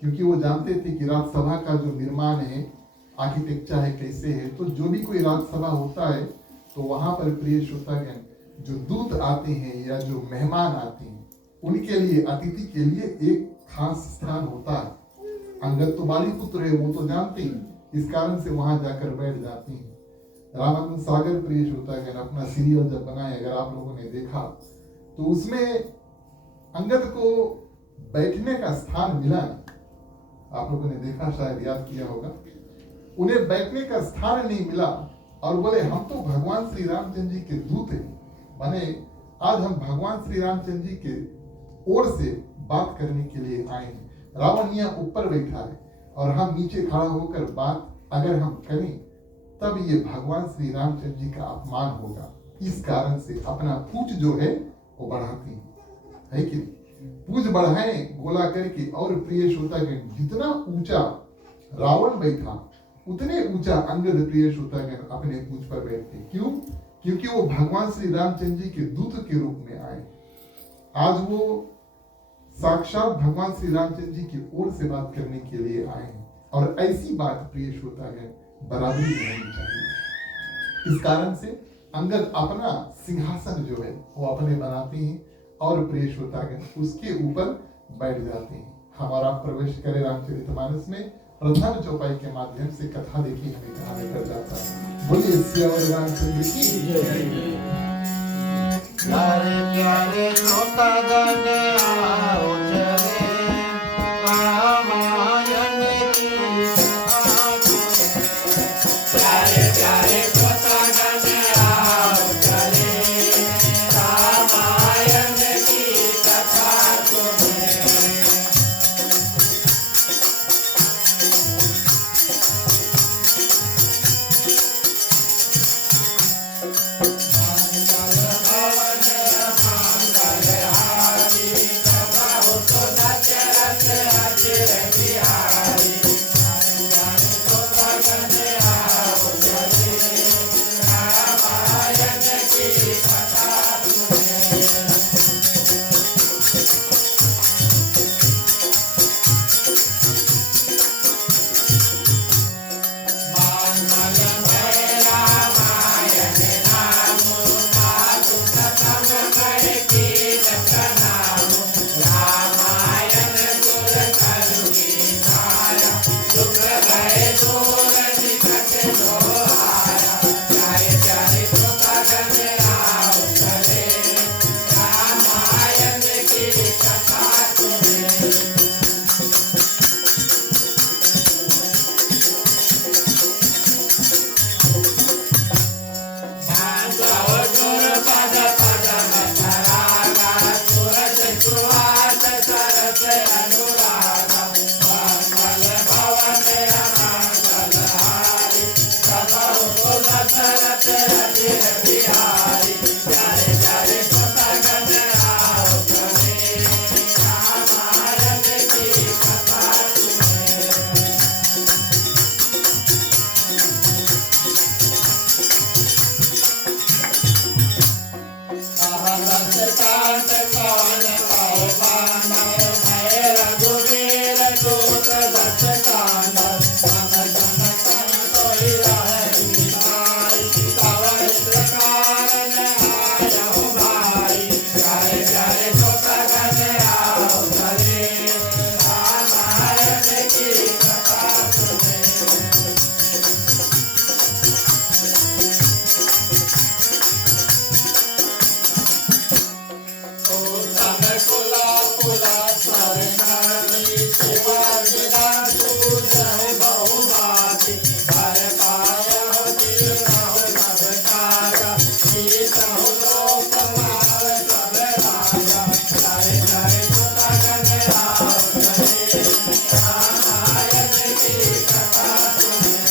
क्योंकि वो जानते थे कि राजसभा का जो निर्माण है, आर्किटेक्चर है, कैसे है, तो जो भी कोई राजसभा होता है तो वहां पर प्रिय श्रोतागण जो दूत आते हैं या जो मेहमान आते हैं, उनके लिए, अतिथि के लिए एक खास स्थान होता है। अंगद तो बाली पुत्र है, वो तो जानते हैं, इस कारण से वहां जाकर बैठ जाते हैं। रामानंद सागर प्रिय श्रोतागण अपना सीरियल जब बनाए, अगर आप लोगों ने देखा तो उसमें अंगद को बैठने का स्थान मिला नहीं। आप लोगों ने देखा, शायद याद किया होगा, उन्हें बैठने का स्थान नहीं मिला और बोले हम तो भगवान श्री रामचंद्र जी के दूत हैं, माने आज हम भगवान श्री रामचंद्र जी के ओर से बात करने के लिए आए हैं। रावण यहाँ ऊपर बैठा है और हम नीचे खड़ा होकर बात अगर हम करें तब ये भगवान श्री रामचंद्र जी का अपमान होगा। इस कारण से अपना पूछ जो है वो बढ़ाते हैं, है कि पूछ बढ़ाए गोला करके। और प्रिय श्रोतागण जितना ऊंचा रावण बैठा उतने ऊंचा अंगद प्रिय श्रोतागण अपने पूछ पर बैठते। क्यों? क्योंकि वो भगवान श्री रामचंद्र जी के दूत के रूप में आए। आज वो साक्षात भगवान श्री रामचंद्र जी की ओर से बात करने के लिए आए हैं, और ऐसी बात प्रिय श्रोतागण बराबरी में होनी चाहिए। इस कारण से अंगद अपना सिंहासन जो है वो अपने बनाते हैं और प्रिय श्रोतागण उसके ऊपर बैठ जाते हैं। हमारा प्रवेश करे रामचरितमानस में प्रथम चौपाई के माध्यम से कथा देखी हमें कहा लेकर जाता है। बोलिए सियावर रामचंद्र की जय। प्यारे प्यारे श्रोतागण आओ चले रामायण की कथा सुने। प्यारे प्यारे श्रोतागण आओ चले रामायण की कथा सुने। मंगल भवन मंगल हारी प्रभु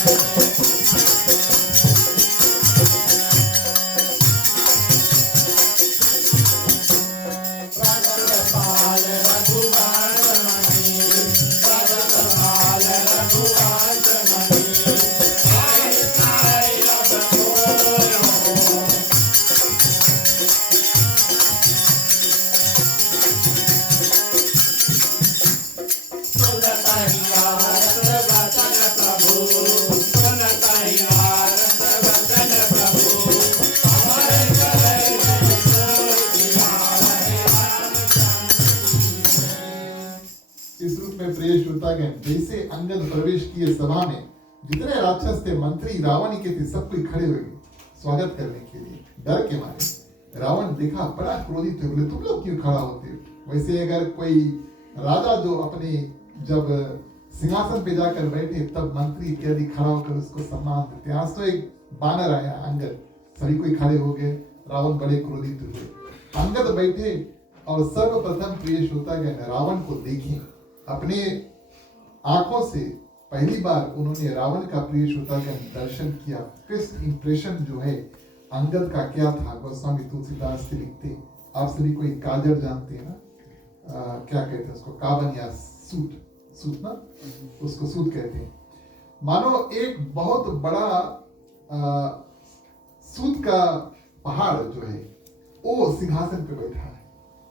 प्रगटपाल रघुवंशमणि प्रगटपाल रघुवंशमणि साई साई अब बोलो इस रूप में प्रिय श्रोतागण, जैसे अंगद प्रवेश किए सभा में, जितने राक्षस थे, मंत्री रावण के थे, सब कोई खड़े हुए स्वागत करने के लिए। डर के मारे रावण देखा, बड़ा क्रोधित हुए, बोले तुम लोग क्यों खड़ा होते हो? वैसे अगर कोई राजा जो अपने जब सिंहासन पे जाकर बैठे तब मंत्री इत्यादि खड़ा होकर उसको सम्मान देते। आज तो एक बानर आया अंगद, सभी कोई खड़े हो गए, रावण बड़े क्रोधित हुए। अंगद बैठे और सर्वप्रथम प्रिय श्रोतागण रावण को देखें, अपने आंखों से पहली बार उन्होंने रावण का प्रिय श्रोतागण दर्शन किया। फर्स्ट इंप्रेशन जो है अंगद का क्या था, गोस्वामी तुलसीदास से लिखते, आप सभी कोई काजर जानते हैं ना, क्या कहते हैं उसको, काबन या सूट, सूट ना, उसको सूट कहते हैं। मानो एक बहुत बड़ा सूत का पहाड़ जो है वो सिंहासन पे बैठा है,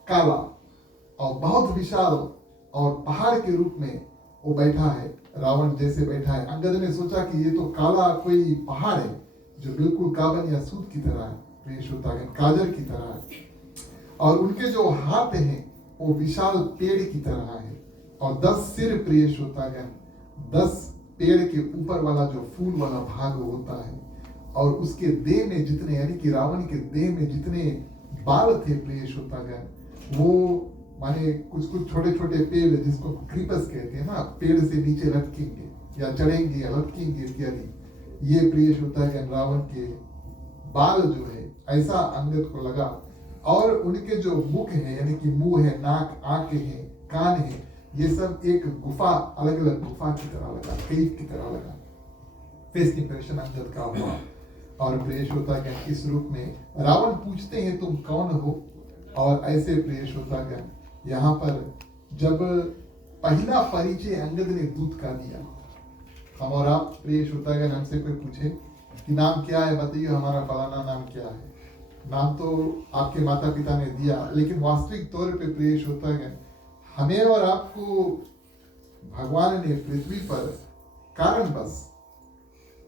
काला और बहुत विशाल और पहाड़ के रूप में वो बैठा है, रावण जैसे बैठा है। अंगद ने सोचा कि ये तो काला कोई पहाड़ है जो बिल्कुल काबन या सूत की तरह है, प्रिय श्रोतागण, काजर की तरह है, और उनके जो हाथ हैं वो विशाल पेड़ की तरह है, और 10 सिर प्रिय श्रोतागण, 10 पेड़ के ऊपर वाला जो फूल वाला भाग होता है, और उसके देह में जितने, यानी कि रावण के देह में जितने बाल थे प्रिय श्रोतागण, वो माने कुछ कुछ छोटे छोटे पेड़ जिसको क्रीपस कहते हैं ना, पेड़ से नीचे लटकेंगे या चढ़ेंगे या लटकेंगे इत्यादि, ये प्रिय श्रोतागण रावण के बाल जो है, ऐसा अंगद को लगा। और उनके जो मुख है, यानी कि मुंह है, नाक, आंखें हैं, कान है, ये सब एक गुफा, अलग अलग गुफा की तरह लगा, केव की तरह लगा। फर्स्ट इंप्रेशन अंगद का हुआ। और प्रिय श्रोतागण इस रूप में रावण पूछते हैं तुम कौन हो, और ऐसे प्रिय श्रोतागण यहाँ पर जब पहला परिचय अंगद ने दूत का दिया, हम और आप प्रिय श्रोतागण हमसे कोई पूछे कि नाम क्या है, बताइए हमारा फलाना नाम क्या है, नाम तो आपके माता पिता ने दिया, लेकिन वास्तविक तौर पे प्रिय श्रोतागण हमें और आपको भगवान ने पृथ्वी पर कारणवश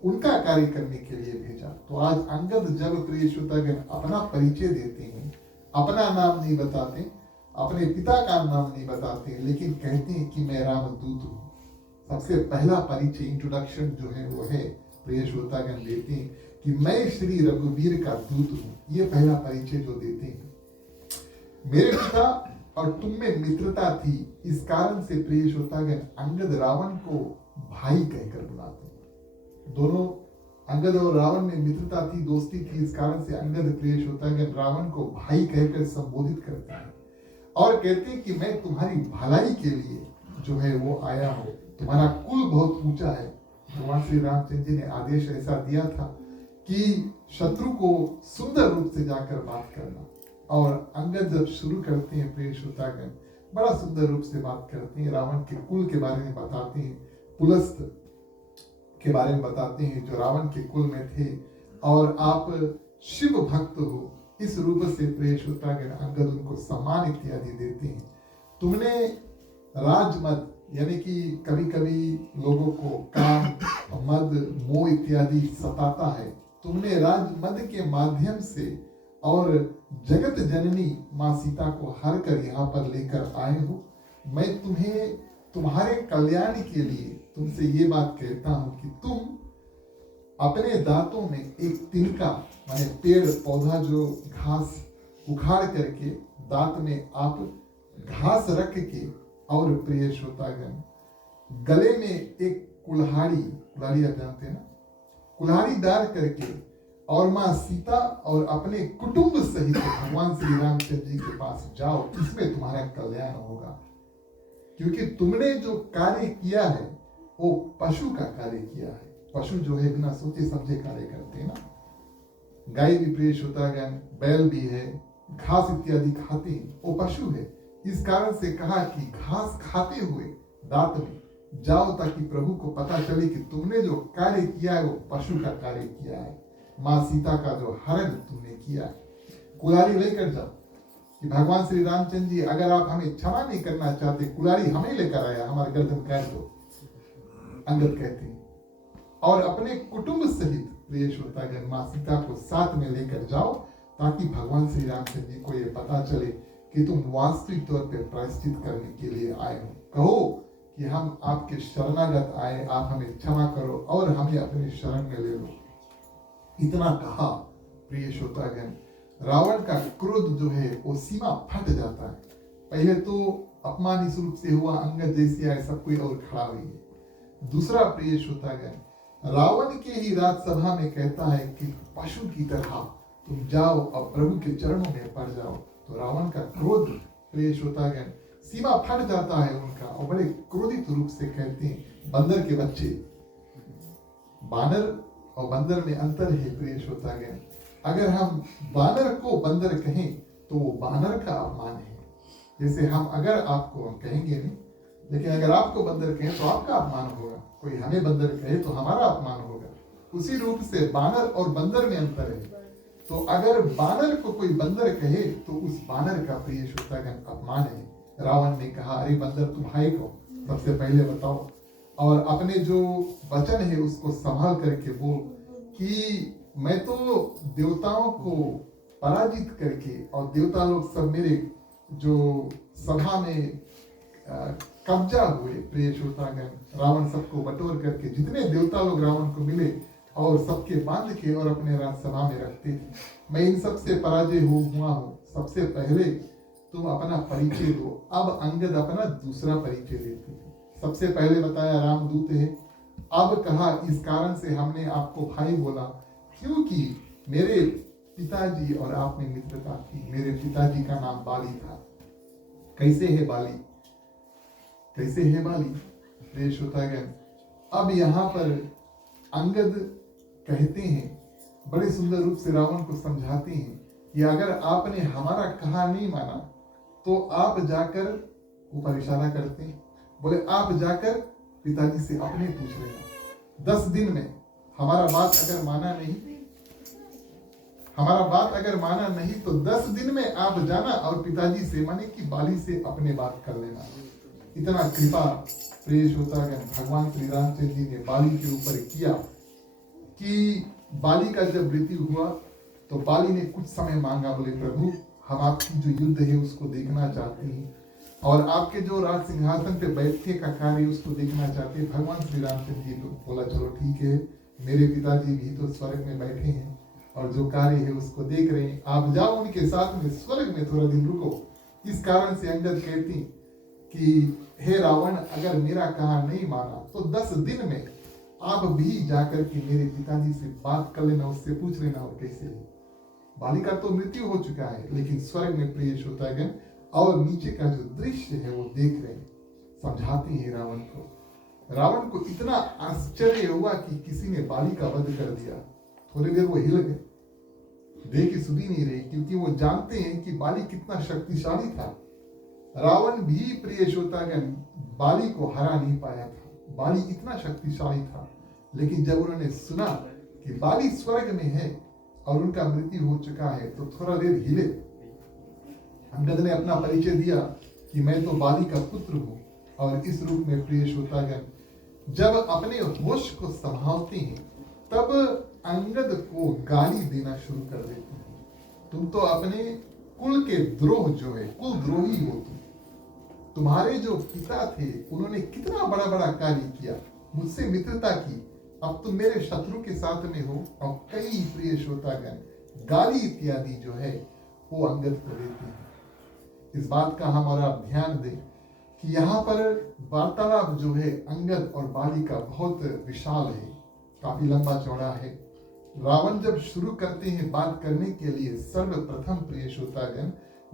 उनका कार्य करने के लिए भेजा। तो आज अंगद जब प्रिय श्रोतागण अपना परिचय देते हैं, अपना नाम नहीं बताते, अपने पिता का नाम नहीं बताते, लेकिन कहते हैं कि मैं रामदूत हूँ। सबसे पहला परिचय, इंट्रोडक्शन जो है वो है, प्रिय श्रोतागण देते हैं कि मैं श्री रघुवीर का दूत हूँ। ये पहला परिचय जो देते हैं। मेरे पिता और तुम में मित्रता थी, इस कारण से प्रिय श्रोतागण अंगद रावण को भाई कहकर बुलाते हैं। दोनों अंगद और रावण में मित्रता थी, दोस्ती थी, इस कारण से अंगद प्रिय श्रोतागण रावण को भाई कहकर संबोधित करते हैं और कहते हैं कि मैं तुम्हारी भलाई के लिए जो है वो आया हूँ। तुम्हारा कुल बहुत ऊंचा है। भगवान श्री रामचंद्र जी ने आदेश ऐसा दिया था कि शत्रु को सुंदर रूप से जाकर बात करना, और अंगद जब शुरू करते हैं प्रिय श्रोतागण, बड़ा सुंदर रूप से बात करते हैं, रावण के कुल के बारे में बताते हैं, पुलस्त के बारे में बताते हैं जो रावण के कुल में थे, और आप शिव भक्त हो, इस रूप से प्रिय श्रोतागण अंगद उनको सम्मान इत्यादि देते हैं। तुमने राजमद, यानी कि कभी कभी लोगों को काम, मद, मोह इत्यादि सताता है, तुमने राजमद के माध्यम से और जगत जननी माँ सीता को हर कर यहाँ पर लेकर आए हो। मैं तुम्हें तुम्हारे कल्याण के लिए तुमसे ये बात कहता हूँ कि तुम अपने दांतों में एक तिनका, माने पेड़ पौधा जो घास उखाड़ करके दांत में आप घास रख के, और प्रिय श्रोतागण गले में एक कुल्हाड़ी आप जानते हैं ना, कुल्हाड़ी डाल करके और माँ सीता और अपने कुटुंब सहित भगवान श्री रामचंद्र जी के पास जाओ, इसमें तुम्हारा कल्याण होगा। क्योंकि तुमने जो कार्य किया है वो पशु का कार्य किया है, पशु जो है बिना सोचे समझे कार्य करते हैं ना। गाय भी प्रिय श्रोतागण, बैल भी है, घास इत्यादि खाते हैं, वो पशु है। इस कारण से कहा कि घास खाते हुए दांत में जाओ ताकि प्रभु को पता चले कि तुमने जो कार्य किया है वो पशु का कार्य किया है। माँ सीता का जो हरण तुमने किया है, कुल्हाड़ी लेकर जाओ कि भगवान श्री रामचंद्र जी अगर आप हमें क्षमा नहीं करना चाहते, कुल्हाड़ी हमें लेकर आया, हमारे गर्दन काट दो, अंगद कहते हैं। और अपने कुटुंब सहित प्रिय श्रोतागण माँ सीता को साथ में लेकर जाओ ताकि भगवान श्री रामचंद्र जी को ये पता चले कि तुम वास्तविक तौर पर प्रायश्चित करने के लिए आए हो। कहो कि हम आपके शरणागत आए, आप हमें क्षमा करो और हमें अपने शरण में ले लो। इतना कहा प्रिय श्रोतागण, रावण का क्रोध जो है वो सीमा फट जाता है। पहले तो अपमान इस रूप से हुआ, अंगद जैसे आए सब कोई और खड़ा हुई है। दूसरा प्रिय श्रोतागण, रावण के ही राजसभा में कहता है कि पशु की तरह तुम जाओ और प्रभु के चरणों में पड़ जाओ। तो रावण का क्रोध प्रिय श्रोतागण सीमा फट जाता है उनका, और बड़े क्रोधित रूप से कहते हैं, बंदर के बच्चे। बानर और बंदर में अंतर है प्रिय श्रोतागण। अगर हम बानर को बंदर कहें तो वो बानर का अपमान है। जैसे हम अगर आपको हम कहेंगे नहीं, लेकिन अगर आपको बंदर कहें तो आपका अपमान होगा, कोई हमें बंदर कहे तो हमारा अपमान होगा। उसी रूप से बानर और बंदर में अंतर है। तो अगर बानर को कोई बंदर कहे तो उस बानर का प्रिय श्रोतागण अपमान है। रावण ने कहा, अरे बंदर तुम हाय कहो, सबसे पहले बताओ, और अपने जो वचन है उसको संभाल करके बोल कि मैं तो देवताओं को पराजित करके, और देवता लोग सब मेरे जो सभा में कब्जा हुए प्रिय श्रोतागण, रावण सबको बटोर करके जितने देवता लोग रावण को मिले और सबके बांध के और अपने राजसभा में रखते थे, मैं इन सबसे पराजय हुआ हूँ। सबसे पहले तुम अपना परिचय दो। अब अंगद अपना दूसरा परिचय देते थे। सबसे पहले बताया रामदूत है, अब कहा इस कारण से हमने आपको भाई बोला क्योंकि मेरे पिताजी और आप में मित्रता थी। मेरे पिताजी का नाम बाली था। कैसे है बाली, कैसे है बाली प्रिय श्रोतागण। अब यहाँ पर अंगद कहते हैं, बड़े सुंदर रूप से रावण को समझाते हैं कि अगर आपने हमारा कहा नहीं माना तो आप जाकर, ऊपर इशारा करते हैं, बोले आप जाकर पिताजी से अपने पूछ लेना। 10 दिन में हमारा बात अगर माना नहीं तो 10 दिन में आप जाना और पिताजी से, माने कि बाली से अपने बात कर लेना। इतना कृपा प्रिय श्रोतागण भगवान श्री रामचंद्र जी ने बाली के ऊपर किया कि बाली का जब मृत्यु हुआ तो बाली ने कुछ समय मांगा। बोले प्रभु, हम आपकी जो युद्ध है उसको देखना चाहते हैं और आपके जो राज सिंहासन पे बैठने का कार्य उसको देखना चाहते हैं। भगवान श्री रामचंद्र जी तो बोला चलो ठीक है, मेरे पिताजी भी तो स्वर्ग में बैठे हैं और जो कार्य है उसको देख रहे हैं, आप जाओ उनके साथ में स्वर्ग में थोड़ा दिन रुको। इस कारण से अंगद कहती कि हे रावण, अगर मेरा कहा नहीं माना तो 10 दिन में आप भी जाकर के मेरे पिताजी से बात कर लेना, उससे पूछ लेना और कैसे है। बाली का तो मृत्यु हो चुका है, लेकिन स्वर्ग में प्रिय श्रोतागण और नीचे का जो दृश्य है वो देख रहे हैं, समझाते हैं रावण को। रावण को इतना आश्चर्य हुआ कि किसी ने बाली का वध कर दिया। थोड़ी देर वो हिल गए, देख के सुधी नहीं रही, क्योंकि वो जानते हैं कि बाली कितना शक्तिशाली था। रावण भी प्रिय श्रोतागण बाली को हरा नहीं पाया था। बाली इतना शक्तिशाली था, लेकिन जब उन्होंने सुना कि बाली स्वर्ग में है और उनका मृत्यु हो चुका है तो थोड़ा देर हिले। अंगद ने अपना परिचय दिया कि मैं तो बाली का पुत्र हूँ। और इस रूप में प्रिय श्रोतागण जब अपने होश को संभालते हैं तब अंगद को गाली देना शुरू कर देते हैं। तुम तो अपने कुल के द्रोह जो है, कुल द्रोही हो तुम। तुम्हारे जो पिता थे उन्होंने कितना बड़ा बड़ा कार्य किया, मुझसे मित्रता की, अब तुम मेरे शत्रु के साथ में हो। और कई प्रिय श्रोतागण गाली इत्यादि जो है वो अंगद को देते हैं। इस बात का हमारा ध्यान दें कि यहाँ पर वार्तालाप जो है अंगद और बाली का बहुत विशाल है, काफी लंबा चौड़ा है। रावण जब शुरू करते हैं बात करने के लिए, सर्वप्रथम प्रिय श्रोतागण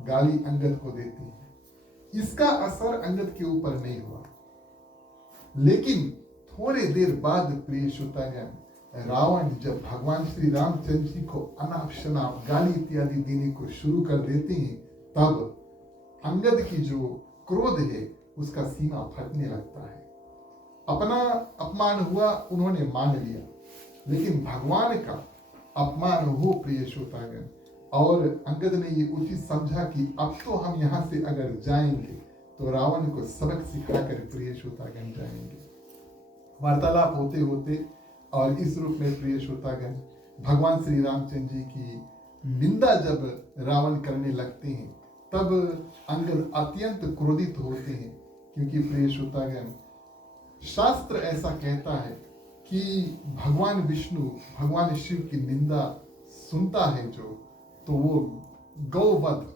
गाली अंगद को देते हैं। इसका असर अंगद के ऊपर नहीं हुआ, लेकिन थोड़े देर बाद प्रिय श्रोतागण, रावण जब भगवान श्री रामचंद्र जी को अनाप शनाप गाली इत्यादि देने को शुरू कर देते हैं, तब अंगद की जो क्रोध है उसका सीमा फटने लगता है। अपना अपमान हुआ, उन्होंने मान लिया, लेकिन भगवान का अपमान हो प्रिय श्रोतागण, और अंगद ने ये उचित समझा कि अब तो हम यहाँ से अगर जाएंगे तो रावण को सबक सिखाकर प्रिय श्रोतागण जाएंगे। वार्तालाप होते होते और इस रूप में प्रिय श्रोतागण भगवान श्री रामचंद्र जी की निंदा जब रावण करने लगते हैं, तब अंगद अत्यंत क्रोधित होते हैं, क्योंकि प्रिय श्रोतागण शास्त्र ऐसा कहता है कि भगवान विष्णु, भगवान शिव की निंदा सुनता है जो, तो वो गौवध,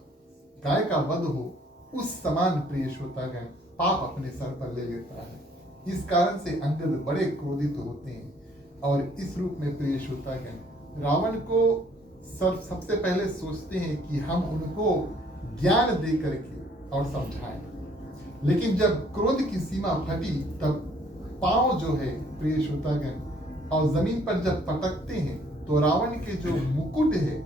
गाय का वध हो, उस समान प्रिय श्रोतागण पाप अपने सर पर ले लेता है। इस कारण से अंगद बड़े क्रोधित होते हैं, और इस रूप में प्रिय श्रोतागण रावण को सबसे पहले सोचते हैं कि हम उनको ज्ञान दे करके और समझाएं, लेकिन जब क्रोध की सीमा फटी, तब पांव जो है प्रिय श्रोतागण और जमीन पर जब पटकते हैं, तो रावण के जो मुकुट है,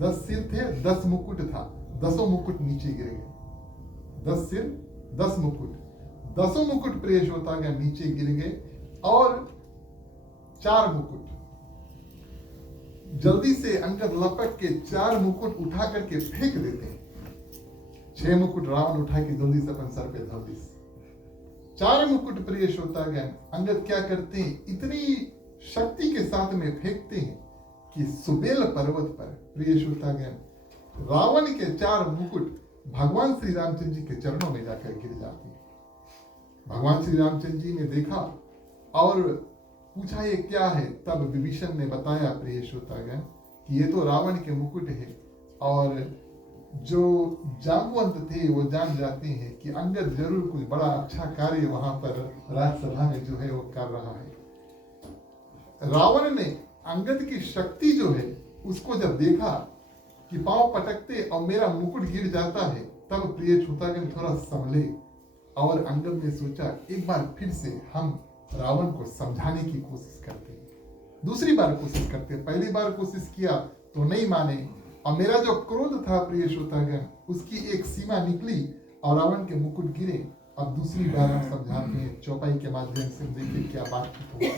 10 सिर थे, 10 मुकुट था, 10 मुकुट नीचे गिर गए। 10 सिर 10 मुकुट, 10 मुकुट प्रिय श्रोतागण नीचे गिर गए, और 4 मुकुट जल्दी से अंगद लपक के 4 मुकुट उठा करके फेंक देते हैं। 6 मुकुट रावण उठा के जल्दी से अपन सर पे धर दी। 4 मुकुट प्रिय श्रोतागण अंगद क्या करते हैं, इतनी शक्ति के साथ में फेंकते हैं कि सुबेल पर्वत पर प्रिय श्रोतागण रावण के 4 मुकुट भगवान श्री रामचंद्र जी के चरणों में जाकर गिर जाते हैं। भगवान श्री रामचंद्र जी ने देखा और पूछा ये क्या है। तब विभीषण ने बताया प्रिय श्रोतागण कि ये तो रावण के मुकुट है, और जो जामवंत थे वो जान जाते हैं कि अंगद जरूर कुछ बड़ा अच्छा कार्य वहां पर राजसभा में जो है वो कर रहा है। रावण ने अंगद की शक्ति जो है उसको जब देखा कि पांव पटकते और मेरा मुकुट गिर जाता है, तब प्रिय श्रोतागण थोड़ा संभले, और अंगद ने सोचा एक बार फिर से हम रावण को समझाने की कोशिश करते हैं। दूसरी बार कोशिश करते, पहली बार कोशिश किया तो नहीं माने, और मेरा जो क्रोध था प्रिय श्रोतागण उसकी एक सीमा निकली और रावण के मुकुट गिरे। अब दूसरी बार हम समझाते हैं, चौपाई के माध्यम से देखिए क्या बात होती है।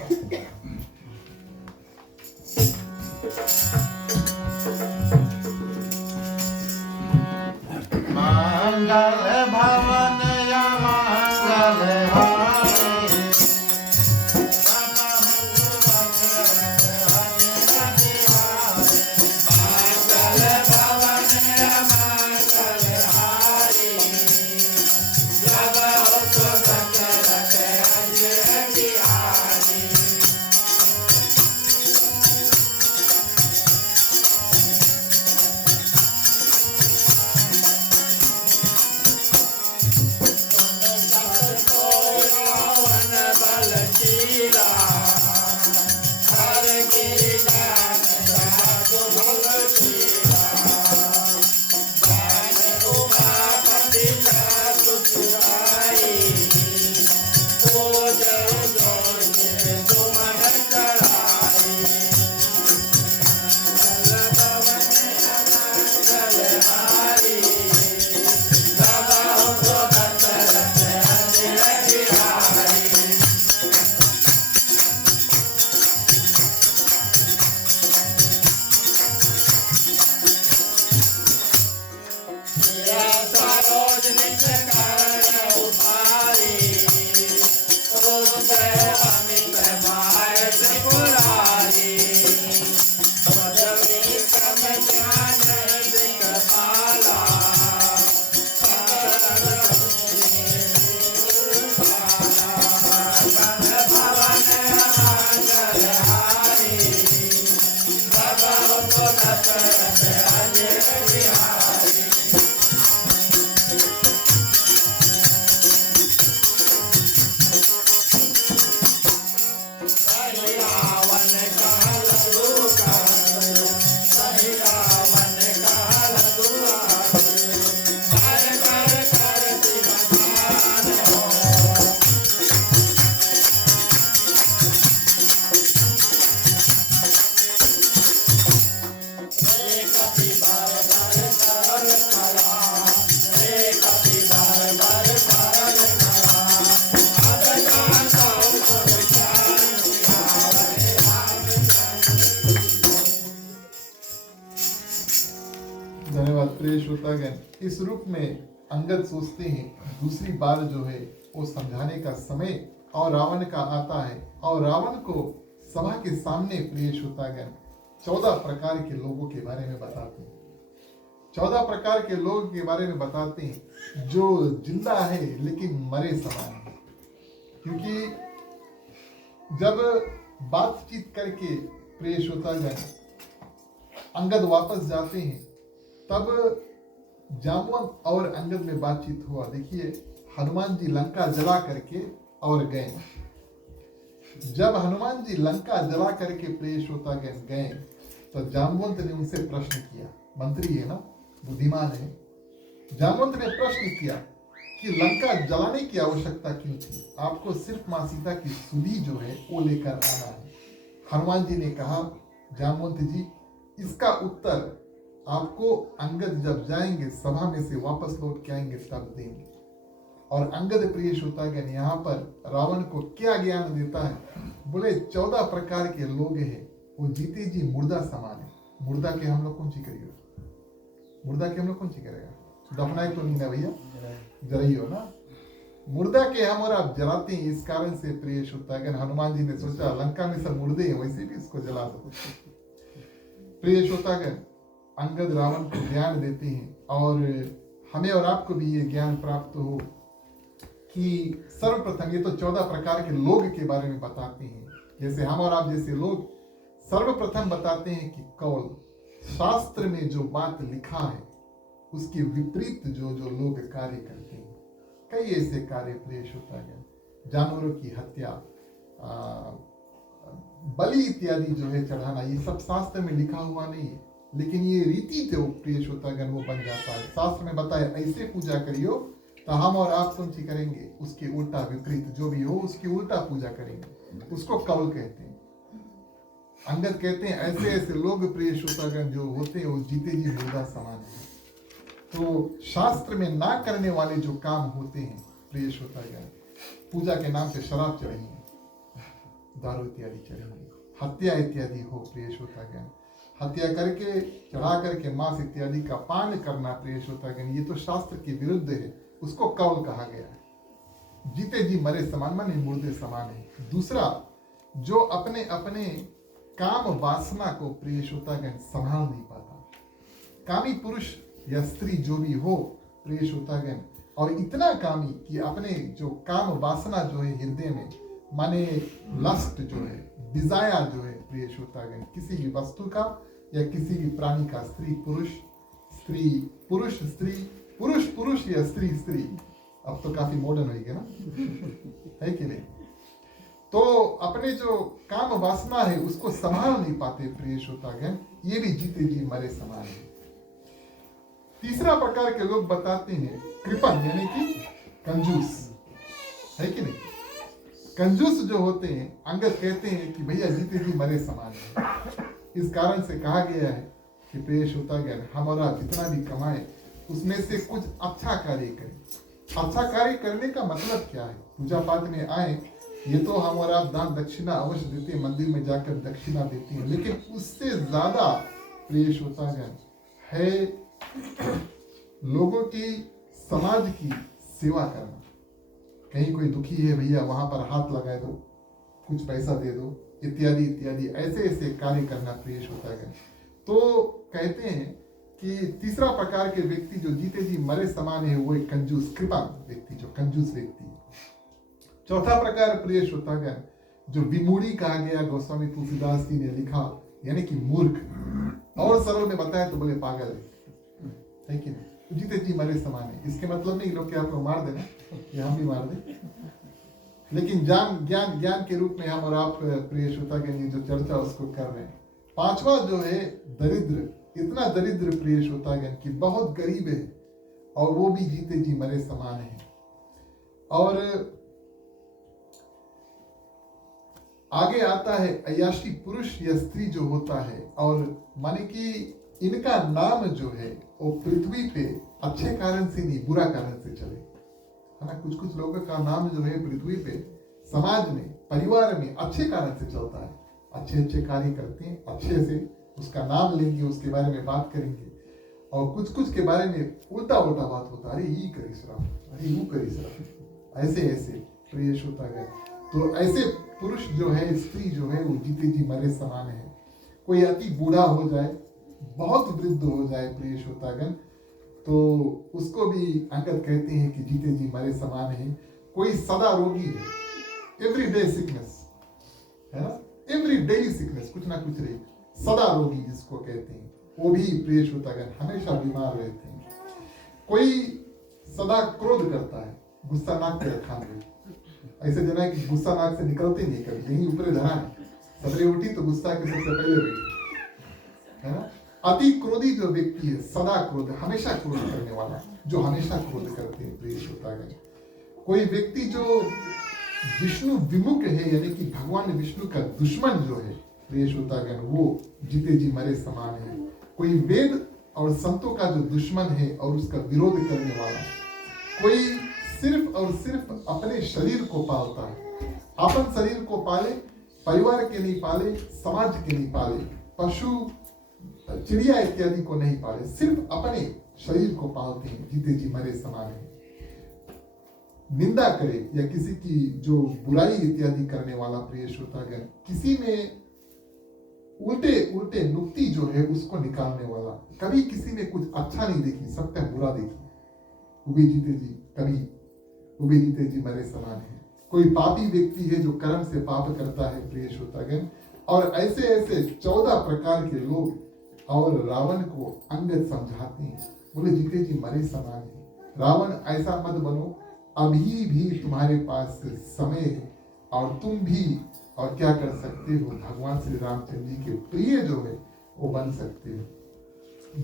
मंगल भवन या मंगल प्रिय श्रोतागण, इस रूप में अंगद सोचते हैं दूसरी बार जो है वो समझाने का समय और रावण का आता है, और रावण को सभा के सामने प्रिय श्रोतागण 14 प्रकार के लोगों के बारे में बताते हैं। 14 प्रकार के लोगों के बारे में बताते हैं जो जिंदा है लेकिन मरे समान है। क्योंकि जब बातचीत करके प्रिय श्रोतागण अंगद वापस जाते हैं, तब जामवंत और अंगद में बातचीत हुआ। देखिए, हनुमान जी लंका जला करके और गए। जब हनुमान जी लंका जला करके प्रिय श्रोतागण गए, तो जामवंत ने उनसे प्रश्न किया। मंत्री है ना, बुद्धिमान है। जामवंत ने प्रश्न किया कि लंका जलाने की आवश्यकता क्यों थी? आपको सिर्फ मां सीता की सुली जो है वो लेकर आना है। हनुमान जी ने कहा, जामवंत जी, इसका उत्तर आपको अंगद जब जाएंगे सभा में से वापस लौट के आएंगे तब देंगे। और अंगद प्रिय श्रोतागण यहाँ पर रावण को क्या ज्ञान देता है? बोले 14 प्रकार के लोग हैं, वो जीते जी मुर्दा समान है। मुर्दा के हम लोग कौन सी करेगा? मुर्दा के हम लोग कौन सी करेगा? दफनाए तो नहीं ना भैया, जलाई हो ना। मुर्दा के हम और आप जलाते हैं। इस कारण से प्रिय श्रोतागण हनुमान जी ने सोचा लंका में सब मुर्दे हैं, वैसे भी इसको जला दो। प्रिय श्रोतागण, अंगद रावण को ज्ञान देते हैं, और हमें और आपको भी ये ज्ञान प्राप्त हो कि सर्वप्रथम ये तो 14 प्रकार के लोग के बारे में बताते हैं। जैसे हम और आप जैसे लोग सर्वप्रथम बताते हैं कि कौल, शास्त्र में जो बात लिखा है उसके विपरीत जो जो लोग कार्य करते हैं। कई ऐसे कार्य प्रिय श्रोतागण, जानवरों की हत्या, बलि इत्यादि जो है चढ़ाना, ये सब शास्त्र में लिखा हुआ नहीं है, लेकिन ये रीति जो प्रिय श्रोतागण वो बन जाता है। शास्त्र में बताया ऐसे पूजा करियो, तो हम और आप कौन सी करेंगे? उसके उल्टा विपरीत जो भी हो उसकी उल्टा पूजा करेंगे। उसको कौल कहते हैं। अंगद कहते हैं ऐसे ऐसे लोग प्रिय श्रोतागण जो होते हैं वो जीते जी मुर्दा समान है। तो शास्त्र में ना करने वाले जो काम होते हैं प्रिय श्रोतागण, पूजा के नाम पे शराब चढ़ेंगे, दारू इत्यादि चढ़ेंगे, हत्या इत्यादि हो प्रिय श्रोतागण, हत्या करके चढ़ा करके मांस इत्यादि का पान करना प्रिय श्रोतागण, ये तो शास्त्र के विरुद्ध है। उसको कौल कहा गया है। जीते जी मरे समान माने मुर्दे समान है। दूसरा, जो अपने अपने काम वासना को प्रिय श्रोतागण संभाल नहीं पाता, कामी पुरुष या स्त्री जो भी हो प्रिय श्रोतागण, और इतना कामी कि अपने जो काम वासना जो है हृदय में, माने लस्ट जो है, डिजायर जो है प्रिय श्रोतागण, किसी भी वस्तु का या किसी भी प्राणी का, स्त्री पुरुष, स्त्री पुरुष, स्त्री पुरुष पुरुष या स्त्री स्त्री, अब तो काफी मॉडर्न हो गया ना, है कि नहीं? तो अपने जो काम वासना है उसको संभाल नहीं पाते प्रिय श्रोतागण, ये भी जीते जी मरे समान है। तीसरा प्रकार के लोग बताते हैं कृपण, यानी कि कंजूस, है कि नहीं? कंजूस जो होते हैं, अंगद कहते हैं कि भैया जीते जी मरे समान है। इस कारण से कहा गया है कि प्रिय श्रोतागण, हम और आप जितना भी कमाए उसमें से कुछ अच्छा कार्य करें। अच्छा कार्य करने का मतलब क्या है? पूजा पाठ में आए, ये तो हम और आप दान दक्षिणा अवश्य देते हैं, मंदिर में जाकर दक्षिणा देते हैं, लेकिन उससे ज्यादा प्रिय श्रोतागण है लोगों की, समाज की सेवा करना। कहीं कोई दुखी है भैया, वहां पर हाथ लगा दो, कुछ पैसा दे दो, इत्यादि इत्यादि, ऐसे ऐसे कार्य करना प्रिय श्रोतागण। तो कहते हैं कि तीसरा प्रकार के व्यक्ति जो जीते जी मरे समान है वो एक कंजूस, कृपण व्यक्ति, जो कंजूस व्यक्ति है। चौथा प्रकार प्रिय श्रोतागण जो विमूढ़ी कहा गया, गोस्वामी तुलसीदास जी ने लिखा, यानी कि मूर्ख, और सरल में बताया तो बोले पागल है कि नहीं? तो जीते जी मरे समान है। इसके मतलब नहीं लोग के आपको मार देना, कि हम भी मार दें, लेकिन ज्ञान के रूप में हम और आप प्रिय श्रोतागण ये जो चर्चा उसको कर रहे हैं। पांचवा जो है दरिद्र, इतना दरिद्र प्रिय श्रोतागण कि बहुत गरीब है, और वो भी जीते जी मरे समान है। और आगे आता है अय्याशी पुरुष या स्त्री जो होता है, और माने कि इनका नाम जो है वो पृथ्वी पे अच्छे कारण से नहीं, बुरा कारण से चले, है ना? कुछ कुछ लोगों का नाम जो है पृथ्वी पे समाज में, परिवार में अच्छे कारण से चलता है, अच्छे अच्छे कार्य करते हैं, अच्छे से उसका नाम लेंगे, उसके बारे में बात करेंगे। और कुछ कुछ के बारे में उल्टा उल्टा बात होता, अरे ये करीस रहा, अरे वो करीस रहा, ऐसे ऐसे प्रिय श्रोतागण। तो ऐसे पुरुष जो है, स्त्री जो है, वो जीते जी मरे समान है। कोई अति बूढ़ा हो जाए, बहुत वृद्ध हो जाए प्रिय श्रोतागण, तो उसको भी अंगद कहते हैं कि जीते जी मरे समान है। कोई सदा रोगी है, एवरी डे सिकनेस है ना, एवरी डेली सिकनेस, कुछ ना कुछ रही, सदा रोगी जिसको कहते हैं, वो भी प्रिय श्रोतागण हमेशा बीमार रहते हैं। कोई सदा क्रोध करता है, गुस्सा नाक पे रखा है, ऐसे जना कि गुस्सा नाक से निकलते नहीं, कभी यही ऊपरे धरा है, सवेरे उठी तो गुस्सा के सबसे पहले बैठी, है ना। अति क्रोधी जो व्यक्ति है, सदा क्रोध, हमेशा क्रोध करने वाला, जो हमेशा क्रोध करते हैं प्रिय श्रोतागण। कोई व्यक्ति जो विष्णु विमुख है, यानी कि भगवान विष्णु का दुश्मन जो है प्रिय श्रोतागण, वो जीते जी मरे समान है। कोई वेद और संतों का जो दुश्मन है और उसका विरोध करने वाला, कोई सिर्फ और सिर्फ अपने शरीर को पालता है, अपन शरीर को पाले, परिवार के नहीं पाले, समाज के नहीं पाले, पशु चिड़िया इत्यादि को नहीं पाले, सिर्फ अपने शरीर को पालते हैं, जीते जी मरे समान है। निंदा करे या किसी की जो बुराई इत्यादि करने वाला प्रिय श्रोतागण, किसी में उल्टे उल्टे नुक्ति जो है उसको निकालने वाला, कभी किसी में कुछ अच्छा नहीं देखी, सब पे बुरा देखी, वो भी जीते जी, कभी वो भी जीते जी मरे समान है। कोई पापी व्यक्ति है जो कर्म से पाप करता है प्रिय श्रोतागण, और ऐसे ऐसे 14 प्रकार के लोग और रावण को अंगद समझाते हैं, बोले जीते जी मरे समान है। रावण ऐसा मत बनो, अभी भी तुम्हारे पास समय है और तुम भी और क्या कर सकते हो, भगवान श्री रामचंद्र जी के प्रिय जो है वो बन सकते हो।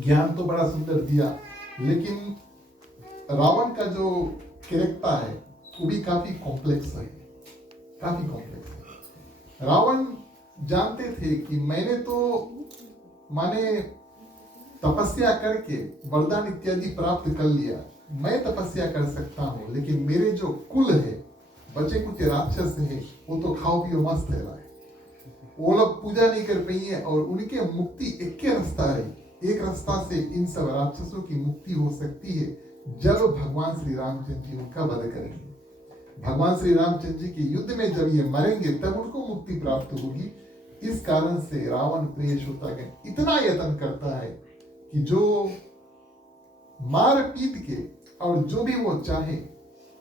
ज्ञान तो बड़ा सुंदर दिया, लेकिन रावण का जो कैरेक्टर है वो भी काफी कॉम्प्लेक्स है, काफी कॉम्प्लेक्स है। रावण जानते थे कि मैंने तो माने तपस्या करके वरदान इत्यादि प्राप्त कर लिया, मैं तपस्या कर सकता हूँ, लेकिन मेरे जो कुल है, बच्चे कुछ राक्षस है, वो तो खाओ पियो मस्त है रहा है, वो लोग पूजा नहीं कर पाई है, और उनके मुक्ति एक के रास्ता है, एक रास्ता से इन सब राक्षसों की मुक्ति हो सकती है जब भगवान श्री रामचंद्र जी उनका वध करेंगे। भगवान श्री रामचंद्र जी के युद्ध में जब ये मरेंगे तब उनको मुक्ति प्राप्त होगी। इस कारण से रावण प्रिय श्रोतागण इतना यत्न करता है कि जो मार पीट के और जो भी वो चाहे,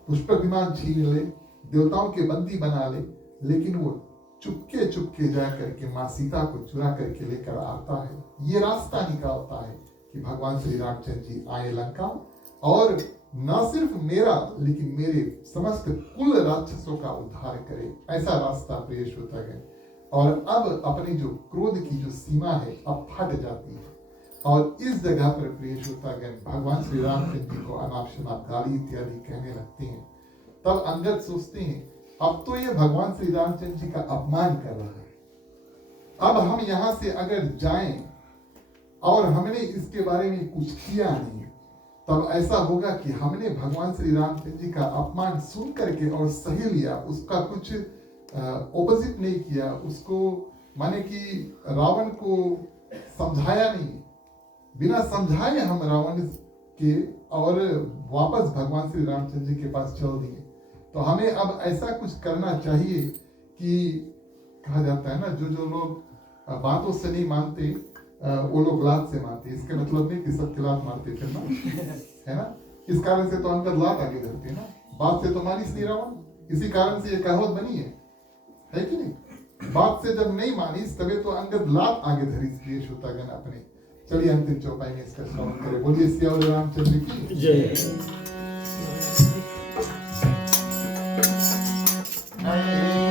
पुष्पक विमान छीन ले, देवताओं के बंदी बना ले, लेकिन वो चुपके चुपके जा करके माँ सीता को चुरा करके लेकर आता है। ये रास्ता निकालता है कि भगवान श्री रामचंद्र जी आए लंका और न सिर्फ मेरा लेकिन मेरे समस्त कुल राक्षसों का उद्धार करे, ऐसा रास्ता प्रिय श्रोतागण। और अब अपनी जो क्रोध की जो सीमा है अब फट जाती है, और इस जगह पर प्रिय श्रोतागण भगवान श्री रामचंद्र जी को अनाप शनाप गाली इत्यादि कहने लगते हैं। तब अंगद सोचते हैं अब तो ये भगवान श्री रामचंद्र जी का अपमान कर रहा है, अब हम यहाँ से अगर जाएं और हमने इसके बारे में कुछ किया नहीं, तब ऐसा होगा कि हमने भगवान श्री रामचंद्र जी का अपमान सुन करके और सही लिया, उसका कुछ ऑपोजिट नहीं किया, उसको माने कि रावण को समझाया नहीं, बिना समझाए हम रावण के और वापस भगवान श्री रामचंद्र जी के पास चल दिए। तो हमें अब ऐसा कुछ करना चाहिए कि कहा जाता है ना, जो लोग बातों से नहीं मानते वो लोग लात से मानते। इसके मतलब नहीं कि सबके लात मारते थे ना, है ना। इस कारण से तो अंदर लात आगे धरते ना, बात से तो मानिस नहीं रावण। इसी कारण से ये कहावत बनी है कि नहीं। बात से जब नहीं मानिस तबे तो अंगद लात आगे धरी प्रिय श्रोतागण अपने। चलिए अंतिम चौपाई में इसका श्रवण करें। बोलिए सियावर रामचंद्र की जय। Hare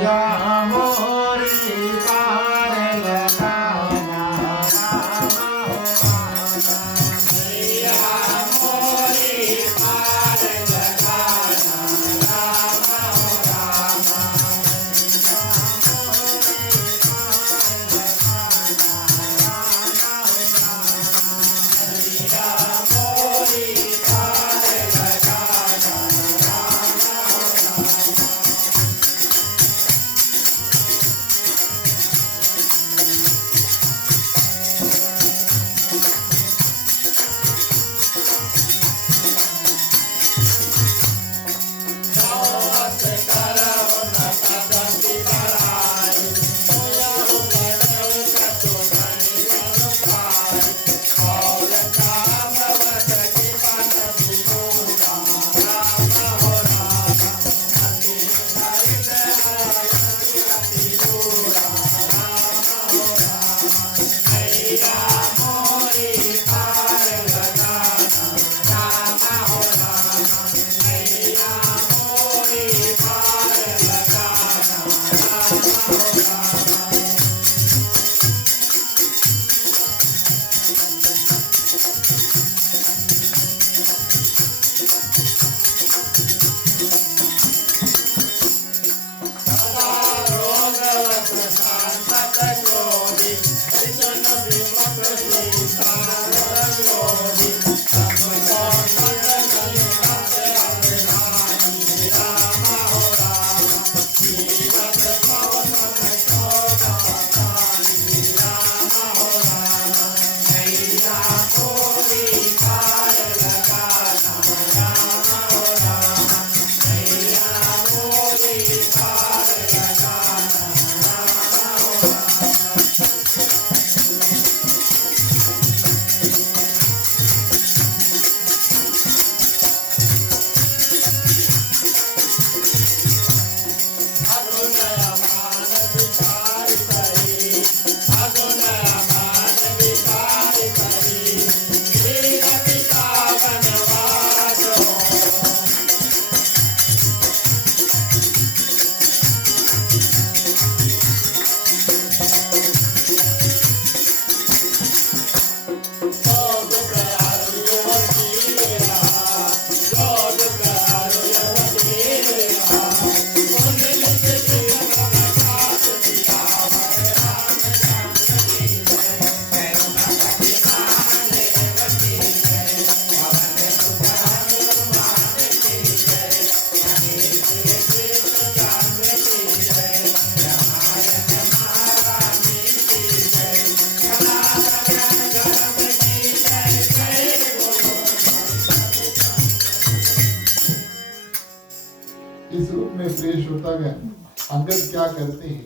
इस रूप में प्रिय श्रोतागण, अंगद क्या करते हैं,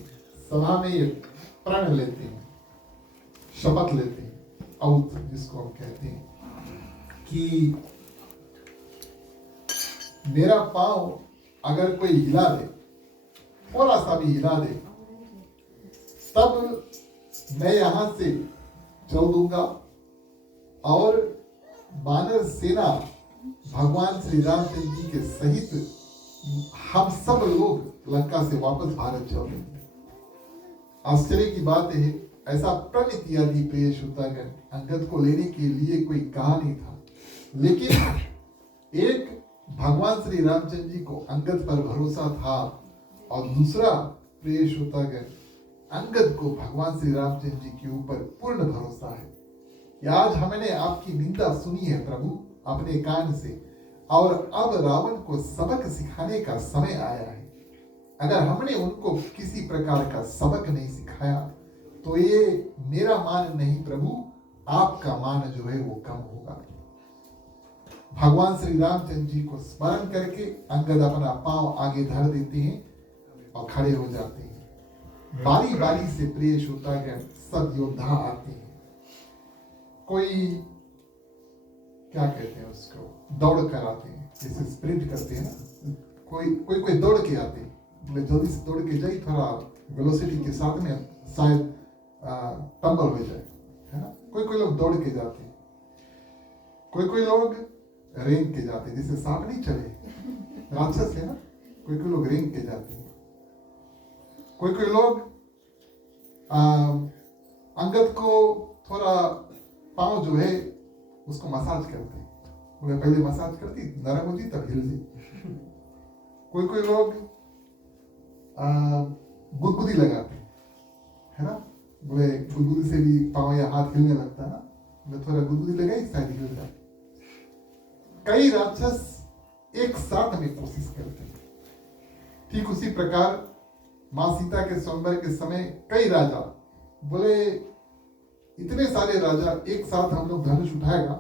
सभा में ये प्रण लेते हैं, शपथ लेते हैं, औत जिसको हम कहते हैं कि मेरा पांव अगर कोई हिला दे, थोड़ा सा भी हिला दे, तब मैं यहां से चल दूंगा और वानर सेना भगवान श्री रामचंद्र जी के सहित हम सब लोग लंका से वापस भारत चल देंगे। आश्चर्य की बात है, ऐसा प्रण किया थी प्रिय श्रोतागण, अंगद को लेने के लिए कोई कहा नहीं था, लेकिन एक भगवान श्री रामचंद्र जी को अंगद पर भरोसा था और दूसरा प्रिय श्रोतागण, अंगद को भगवान श्री रामचंद्र जी के ऊपर पूर्ण भरोसा है कि आज हमने आपकी निंदा सुनी है प्रभु अपने कान से, और अब रावण को सबक सिखाने का समय आया है। अगर हमने उनको किसी प्रकार का सबक नहीं सिखाया तो ये मेरा मान नहीं प्रभु, आपका मान जो है वो कम होगा। भगवान श्री रामचंद्र जी को स्मरण करके अंगद अपना पांव आगे धर देते हैं और खड़े हो जाते हैं। बारी बारी से प्रिय श्रोतागण सब योद्धा आते हैं। कोई क्या कहते हैं उसको, दौड़ कर आते हैं, जैसे स्प्रिंट करते हैं ना, कोई दौड़ के आते हैं, मतलब जल्दी से दौड़ के जाए, थोड़ा वेलोसिटी के साथ में शायद टंबल हो जाए, है ना। कोई लोग दौड़ के जाते हैं, कोई लोग रेंग के जाते हैं, जैसे सांप नहीं चले, राक्षस है ना, कोई लोग रेंग के जाते हैं। कोई लोग अंगद को थोड़ा पाँव जो है उसको मसाज करते हैं, बोले पहले मसाज करती, नरम होती तब हिलती। कोई लोग गुदगुदी लगाते हैं, है ना, बोले गुदगुदी से भी पाँव या हाथ हिलने लगता है ना, बोले थोड़ा गुदगुदी लगाई शायद हिल जाए। कई राक्षस एक साथ में कोशिश करते हैं। ठीक उसी प्रकार माँ सीता के स्वयंवर के समय कई राजा बोले, इतने सारे राजा एक साथ हम लोग धनुष उठाएगा,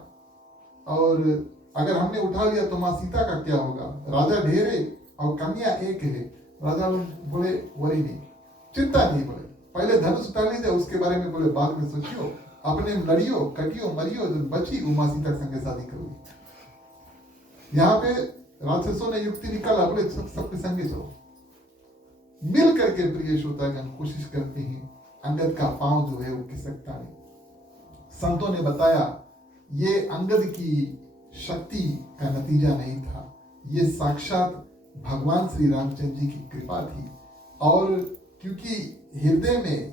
और अगर हमने उठा लिया तो माँ सीता का क्या होगा, राजा ढेर है और कन्या एक है। राजा लोग बोले वही नहीं, चिंता नहीं, बोले पहले धनुष उठा लीजिए, उसके बारे में बोले बाद में सोचियो, अपने लड़ियो कटियो मरियो, जो बची वो माँ सीता के संगे शादी करोगी। यहाँ पे राक्षसों ने युक्ति निकाला, बोले सबके संगे चलो। मिल करके प्रिय श्रोतागण कोशिश करते हैं, अंगद का पांव जो है वो खिसकता नहीं। संतों ने बताया ये अंगद की शक्ति का नतीजा नहीं था, ये साक्षात भगवान श्री रामचंद्र जी की कृपा थी। और क्योंकि हृदय में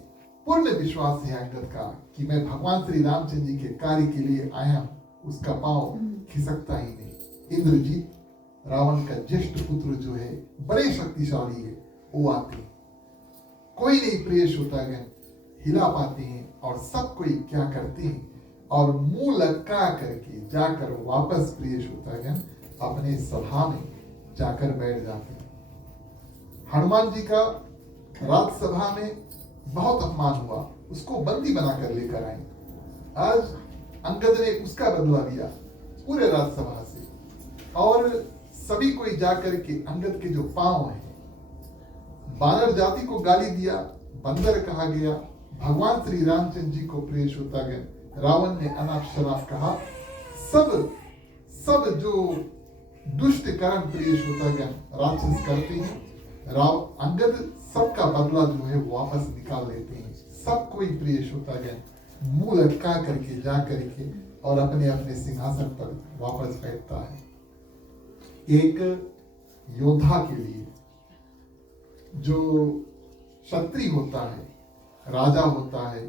पूर्ण विश्वास है अंगद का कि मैं भगवान श्री रामचंद्र जी के कार्य के लिए आया हूं, उसका पांव खिसकता ही नहीं। इंद्रजीत रावण का ज्येष्ठ पुत्र जो है, बड़े शक्तिशाली है, वो आते हैं, कोई नहीं प्रिय श्रोतागण हिला पाते हैं, और सब कोई क्या करते हैं और मुंह लटका करके जाकर वापस प्रिय श्रोतागण अपने सभा में जाकर बैठ जाते हैं। हनुमान जी का राज्यसभा में बहुत अपमान हुआ, उसको बंदी बनाकर लेकर आए। आज अंगद ने उसका बदला लिया पूरे राज्यसभा से, और सभी कोई जाकर के अंगद के जो पांव हैं, बानर जाति को गाली दिया, बंदर कहा गया। भगवान श्री रामचंद्र जी को प्रिय श्रोतागण रावण ने अनाप शनाप कहा। सब जो दुष्ट कर्म प्रिय श्रोतागण राक्षस करते हैं, अंगद सबका बदला जो है वो वापस निकाल लेते हैं। सब कोई प्रिय श्रोतागण मुंह लटका करके जा करके और अपने अपने सिंहासन पर वापस बैठता है। एक योद्धा के लिए, जो क्षत्रिय होता है, राजा होता है,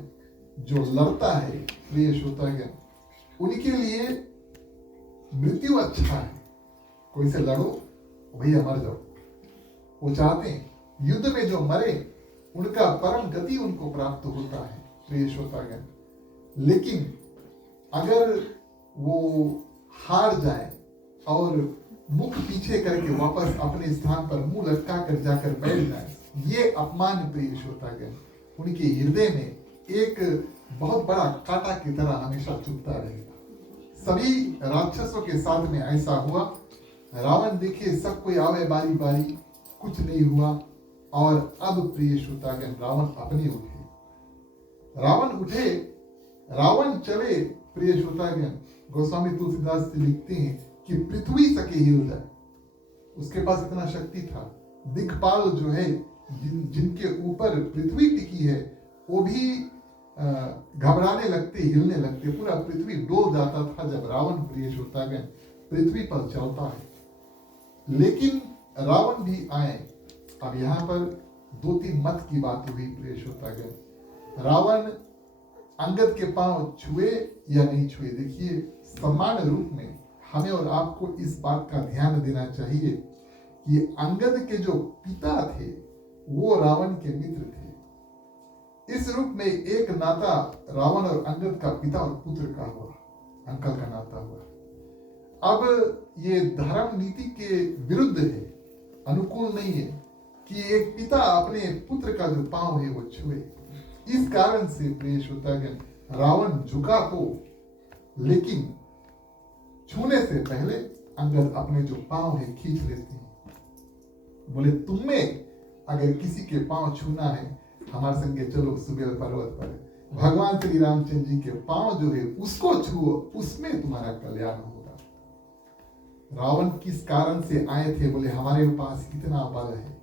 जो लड़ता है प्रिय श्रोतागण, उनके लिए मृत्यु अच्छा है। कोई से लड़ो भैया मर जाओ, वो चाहते हैं युद्ध में जो मरे उनका परम गति उनको प्राप्त होता है प्रिय श्रोतागण। लेकिन अगर वो हार जाए और मुख पीछे करके वापस अपने स्थान पर मुंह लटका कर जाकर बैठ जाए, ये अपमान प्रिय श्रोतागण उनके हृदय में एक बहुत बड़ा कांटा की तरह हमेशा चुभता रहेगा। सभी राक्षसों के साथ में ऐसा हुआ। रावण देखिए सब कोई आवे बारी बारी, कुछ नहीं हुआ, और अब प्रिय श्रोतागण रावण अपने उठे, रावण चले प्रिय श्रोतागण। गोस्वामी तुलसीदास जी लिखते हैं कि पृथ्वी सके हिल जाए, उसके पास इतना शक्ति था। दिक्पाल जो है, जिनके ऊपर पृथ्वी टिकी है, वो भी घबराने लगते, हिलने लगते, पूरा पृथ्वी डोल जाता था जब रावण प्रिय श्रोतागण पृथ्वी पर चलता है। लेकिन रावण भी आए। अब यहाँ पर 2-3 मत की बात हुई प्रिय श्रोतागण। रावण अंगद के पांव छुए या नहीं छुए, देखिए समान रूप में हमें और आपको इस बात का ध्यान देना चाहिए कि अंगद के जो पिता थे वो रावण के मित्र थे। इस रूप में एक नाता रावण और अंगद का पिता और पुत्र का हुआ, अंकल का नाता हुआ। अब ये धर्म नीति के विरुद्ध है, अनुकूल नहीं है कि एक पिता अपने पुत्र का जो पांव है वो छुए। इस कारण से प्रिय श्रोतागण रावण झुका तो, लेकिन छूने से पहले अंगद अपने जो पांव है खींच लेते हैं। बोले तुम्हें अगर किसी के पांव छूना है, हमारे संगे चलो सुबेल पर्वत पर, भगवान श्री रामचंद्र जी के पांव जो है उसको छुओ, उसमें तुम्हारा कल्याण होगा। रावण किस कारण से आए थे? बोले हमारे पास इतना बल है,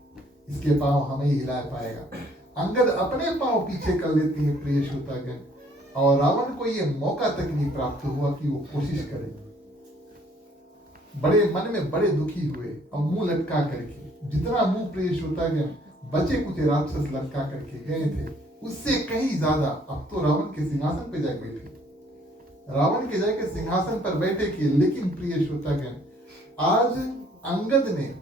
इसके पांव हमें ही हिला पाएगा। अंगद अपने पांव पीछे कर लेते हैं प्रिय श्रोतागण, और रावण को ये मौका तक नहीं प्राप्त हुआ कि वो कोशिश करे। बड़े मन में बड़े दुखी हुए और मुंह लटका करके, जितना मुंह प्रिय श्रोतागण बचे कुछ राक्षस लटका करके गए थे, उससे कहीं ज्यादा अब तो रावण के सिंहासन पे जाके बैठे, रावण के जाके सिंहासन पर बैठे कि। लेकिन प्रिय श्रोतागण आज अंगद ने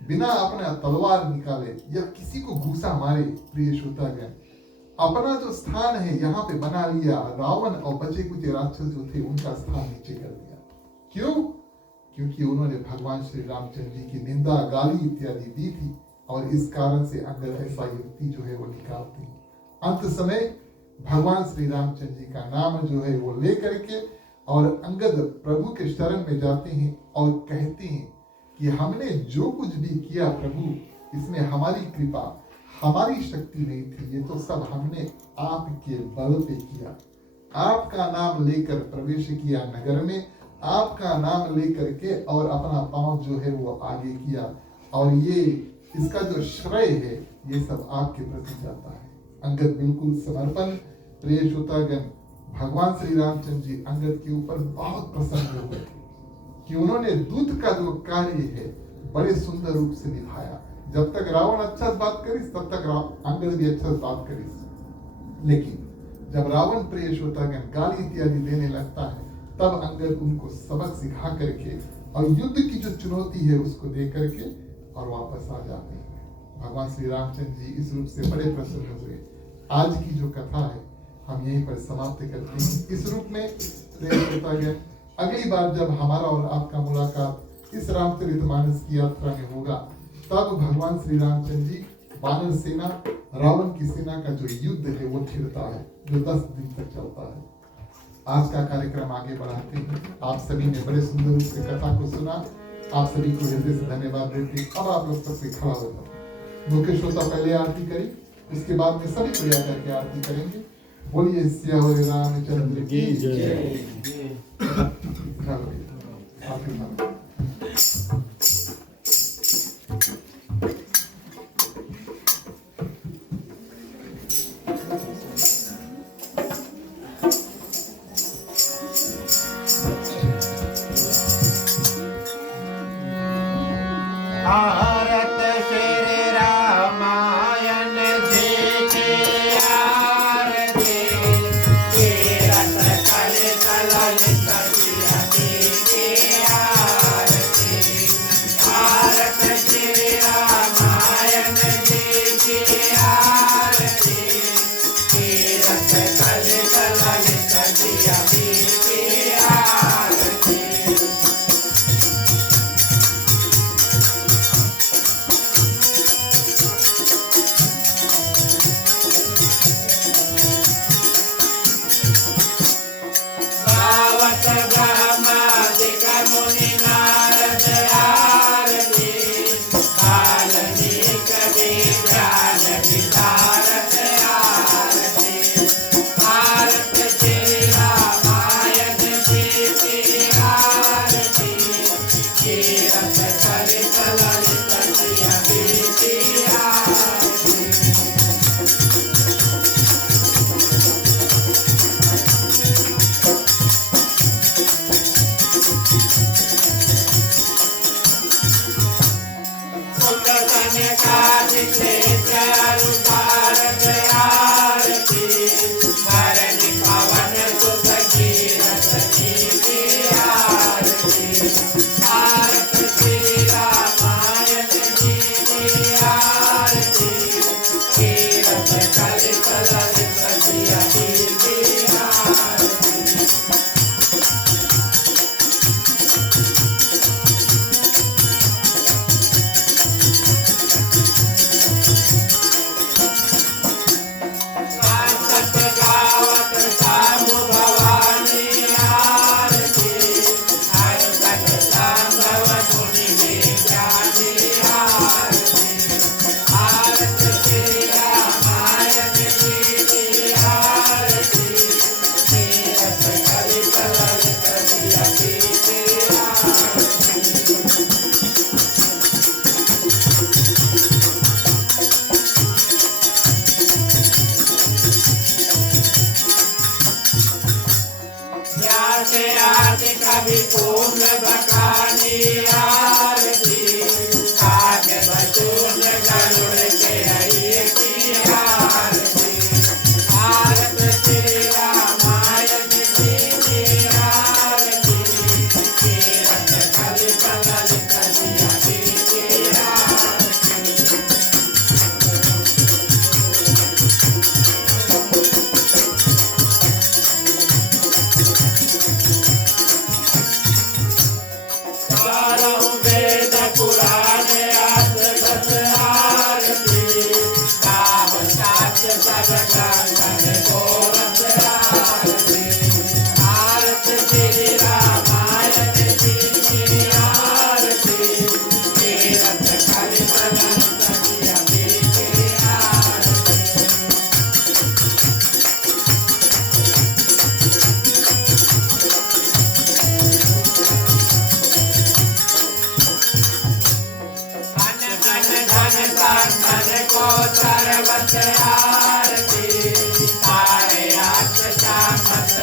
बिना अपना तलवार निकाले या किसी को घूसा मारे प्रिय श्रोतागण अपना जो स्थान है यहाँ पे बना लिया। रावण और बचे कुछ राक्षस जो थे उनका स्थान नीचे कर दिया। क्यों? क्योंकि उन्होंने भगवान श्री रामचंद्र जी की निंदा, गाली इत्यादि दी थी, और इस कारण से अंगद ऐसा युक्ति जो है वो निकालते हैं। अंत समय भगवान श्री रामचंद्र जी का नाम जो है वो ले करके और अंगद प्रभु के शरण में जाते हैं और कहते हैं कि हमने जो कुछ भी किया प्रभु, इसमें हमारी कृपा, हमारी शक्ति नहीं थी, ये तो सब हमने आपके बल पे किया। आपका नाम लेकर प्रवेश किया नगर में, आपका नाम लेकर के और अपना पांव जो है वो आगे किया, और ये इसका जो श्रेय है ये सब आपके प्रति जाता है। अंगद बिल्कुल समर्पण प्रिय श्रोतागण भगवान श्री रामचंद्र जी अंगद के ऊपर बहुत प्रसन्न हुए कि उन्होंने दूत का जो कार्य है बड़े सुंदर रूप से निभाया। जब तक रावण अच्छा से बात करी तब तक अंगद भी अच्छा से बात करी, लेकिन जब रावण प्रिय श्रोतागण गाली इत्यादि देने लगता है तब अंगद उनको सबक सिखा करके और युद्ध की जो चुनौती है उसको दे करके और वापस आ जाते हैं। भगवान श्री रामचंद्र जी इस रूप से बड़े प्रसन्न हुए। आज की जो कथा है हम यहीं पर समाप्त करते हैं इस रूप में। अगली बार जब हमारा और आपका मुलाकात इस रामचरितमानस की यात्रा में होगा तब भगवान श्री रामचंद्र जी वानर सेना रावण की सेना का जो युद्ध है वो छिड़ता है जो 10 दिन तक चलता है। आज का कार्यक्रम आगे बढ़ाते हैं। आप सभी ने बड़े सुंदर रूप से कथा को सुना। आप सभी को हृदय से धन्यवाद देते। अब आप लोग सबसे खड़ा हो जाओ। मुख्य श्रोता पहले आरती करी, उसके बाद में सभी क्रिया करके आरती करेंगे। बोलिए सियावर रामचंद्र की जय। भारत श्री रामायण जी की आरती, तीरथ कल कललित प्रिय की आरती। भारत श्री रामायण जी की आरती, तीरथ कल कललित प्रिय की आरती। ब्रह्मादिक मुनि नारद आरती, वाल्मीकि विज्ञान विशारद आरती। भारत श्री रामायण जी की आरती, तीरथ कल कललित प्रिय की आरती। भारत आरती, भरणी पवन सुत कीरत की आरती। भारत श्री रामायण जी की आरती, तीरथ कल कललित प्रिय की आरती। कवि पूर्ण बखानी आरती, काग बचून गरुड़ के हरि की आरती। भारत श्री रामायण जी की आरती, तीरथ कल कललित प्रिय की आरती। वेद पुराण आर्त आरती, गाव शास्त्र सब गान गोरस आरती। भारत श्री रामायण जी की आरती, तीरथ कल कललित प्रिय की आरती। धन को सर्वत आरती, सारे आठ शामत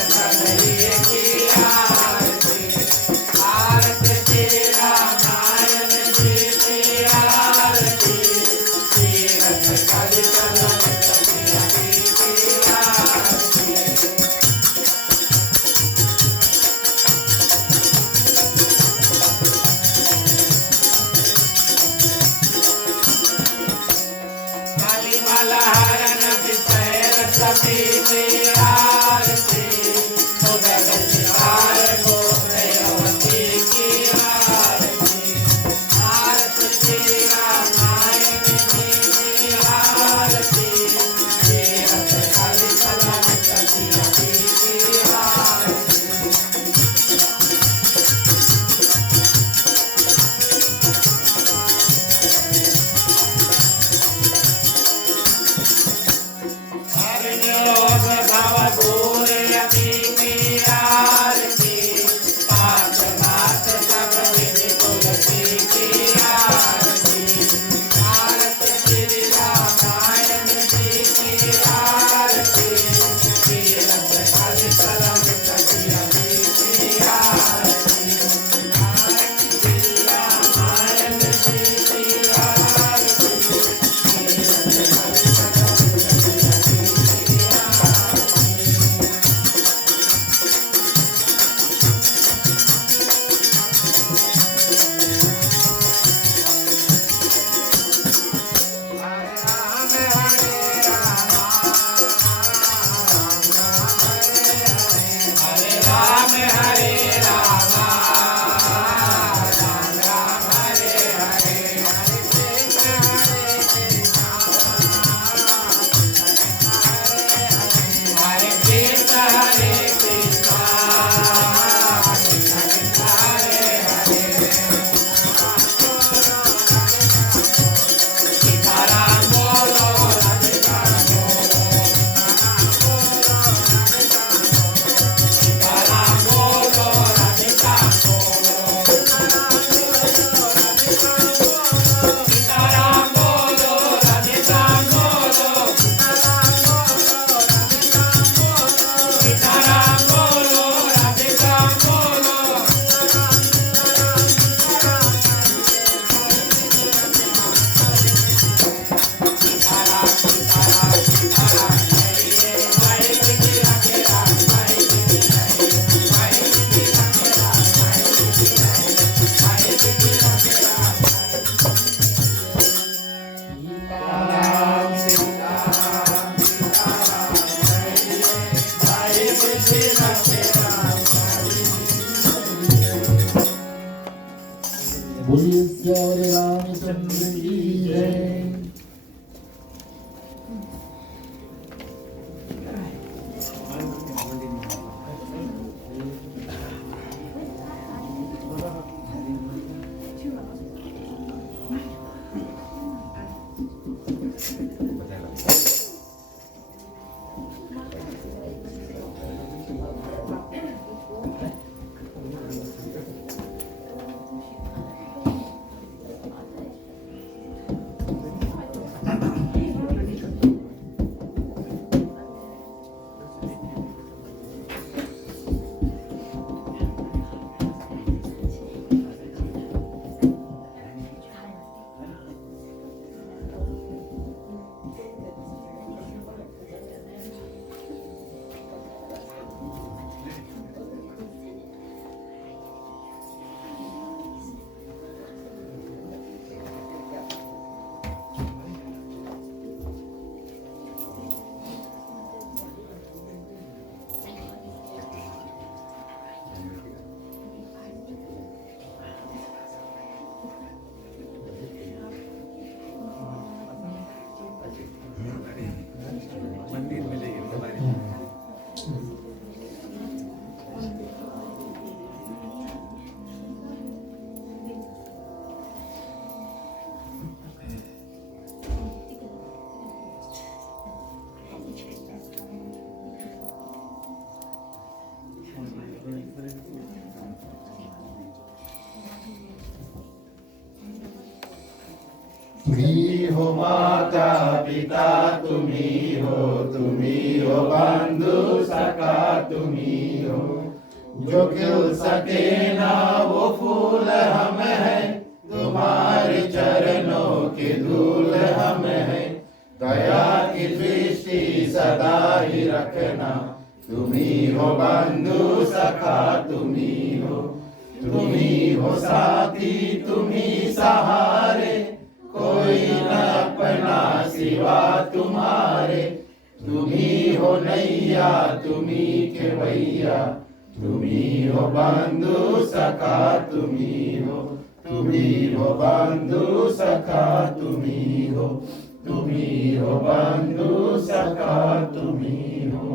बोलिए श्री रामचंद्र की जय। तुम्ही हो माता पिता, तुम्ही हो बंधु सखा, तुम्ही हो जो खिल सके ना वो फूल हम हैं, तुम्हारे चरणों के धूल हम हैं। दया की दृष्टि सदा ही रखना, तुम्ही हो बंधु सखा, तुम्ही हो साथी, तुम्ही सहारे, कोई न अपना सिवा तुम्हारे। तुम्ही हो नैया तुम्ही केवैया तुम्ही हो बंधु सखा तुम्ही हो बंधु सखा तुम्ही हो बंधु सखा तुम्ही हो.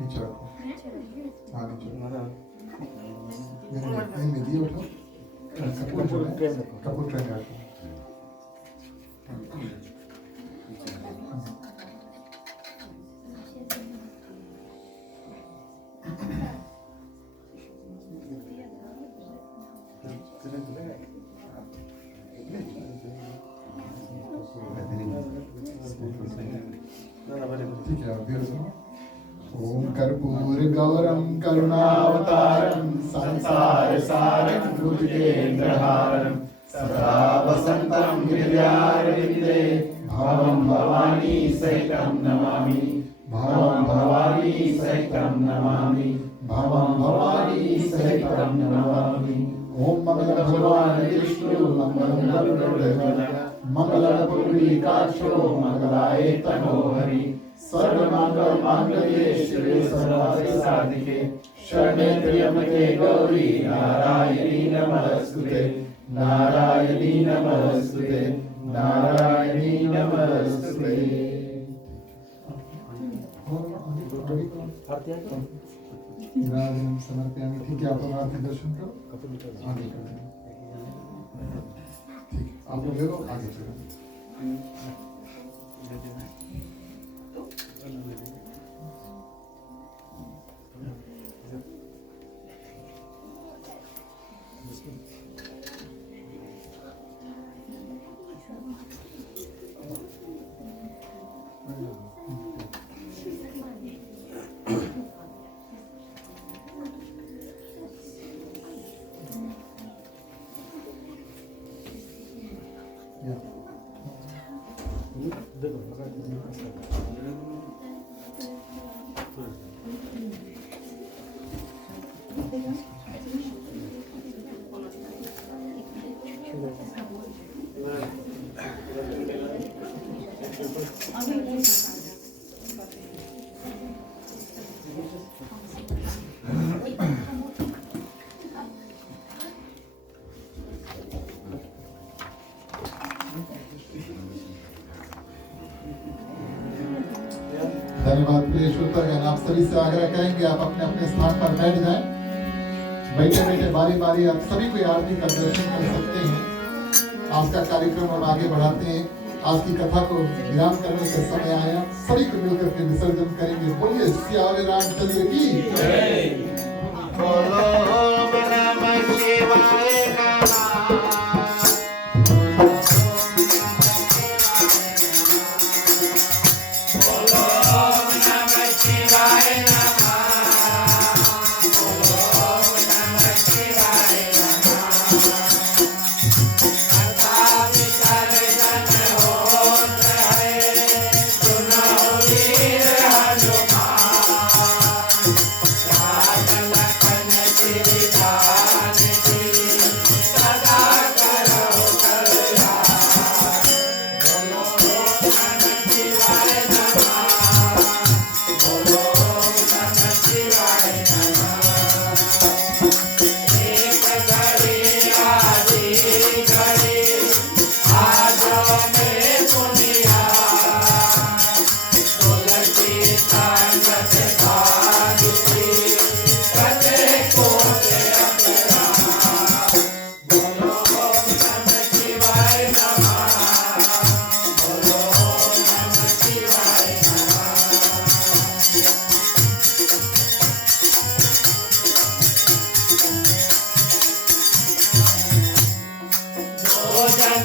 नीचे रखो. हाँ नीचे. में दिए बैठो. कपूर ट्रेन में रखो. ठीक है. अभी ओम कर्पूर गौरम करुणावतारम संसार सारं भुजगेन्द्रहारं सदा वसन्तं हृदयारविन्दे भवं भवानी सहितं नमामि भवं भवानी सहितं नमामि भवं भवानी सहितं नमामि. ओम मंगल भगवान विष्णु मंगलम गरुड़ध्वज मंगलम पुंडरीकाक्षो मंगलाय तनोहरि सर्वमंगल मांगल्ये शिवे सर्वार्थ साधिके शरण्ये त्र्यंबके गौरी नारायणी नमस्तुते नारायणी नमस्तुते नारायणी नमस्तुते. निराजनम समर्पयामि. ठीक है. आप लोग आरती दर्शन करो. आगे करो. ठीक. आप लोग ले लो. आगे चलो. धन्यवाद प्रिय श्रोतागण. आप सभी से आग्रह करेंगे आप अपने अपने स्थान पर बैठ जाएं. बैठे बैठे बारी बारी आप सभी को आरती का दर्शन कर सकते हैं. आज का कार्यक्रम हम आगे बढ़ाते हैं. आज की कथा को विराम करने का समय आया. सभी को मिलकर के विसर्जन करेंगे. बोलिए सियावर रामचंद्र की जय. बोलो ओम नमः शिवाय नमः.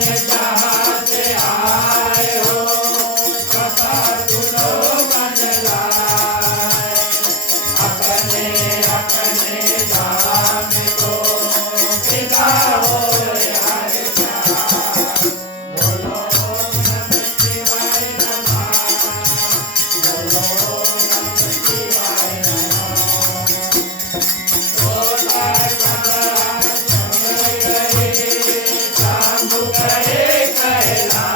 जहाँ से आए हो कथा सुनो मन ने अपने धाम को विदा होए हर चार। बोलो नमः शिवाय नमः, बोलो नमः शिवाय नमः। तोता कमला चंद्र गए, शंभु गए कैलाश।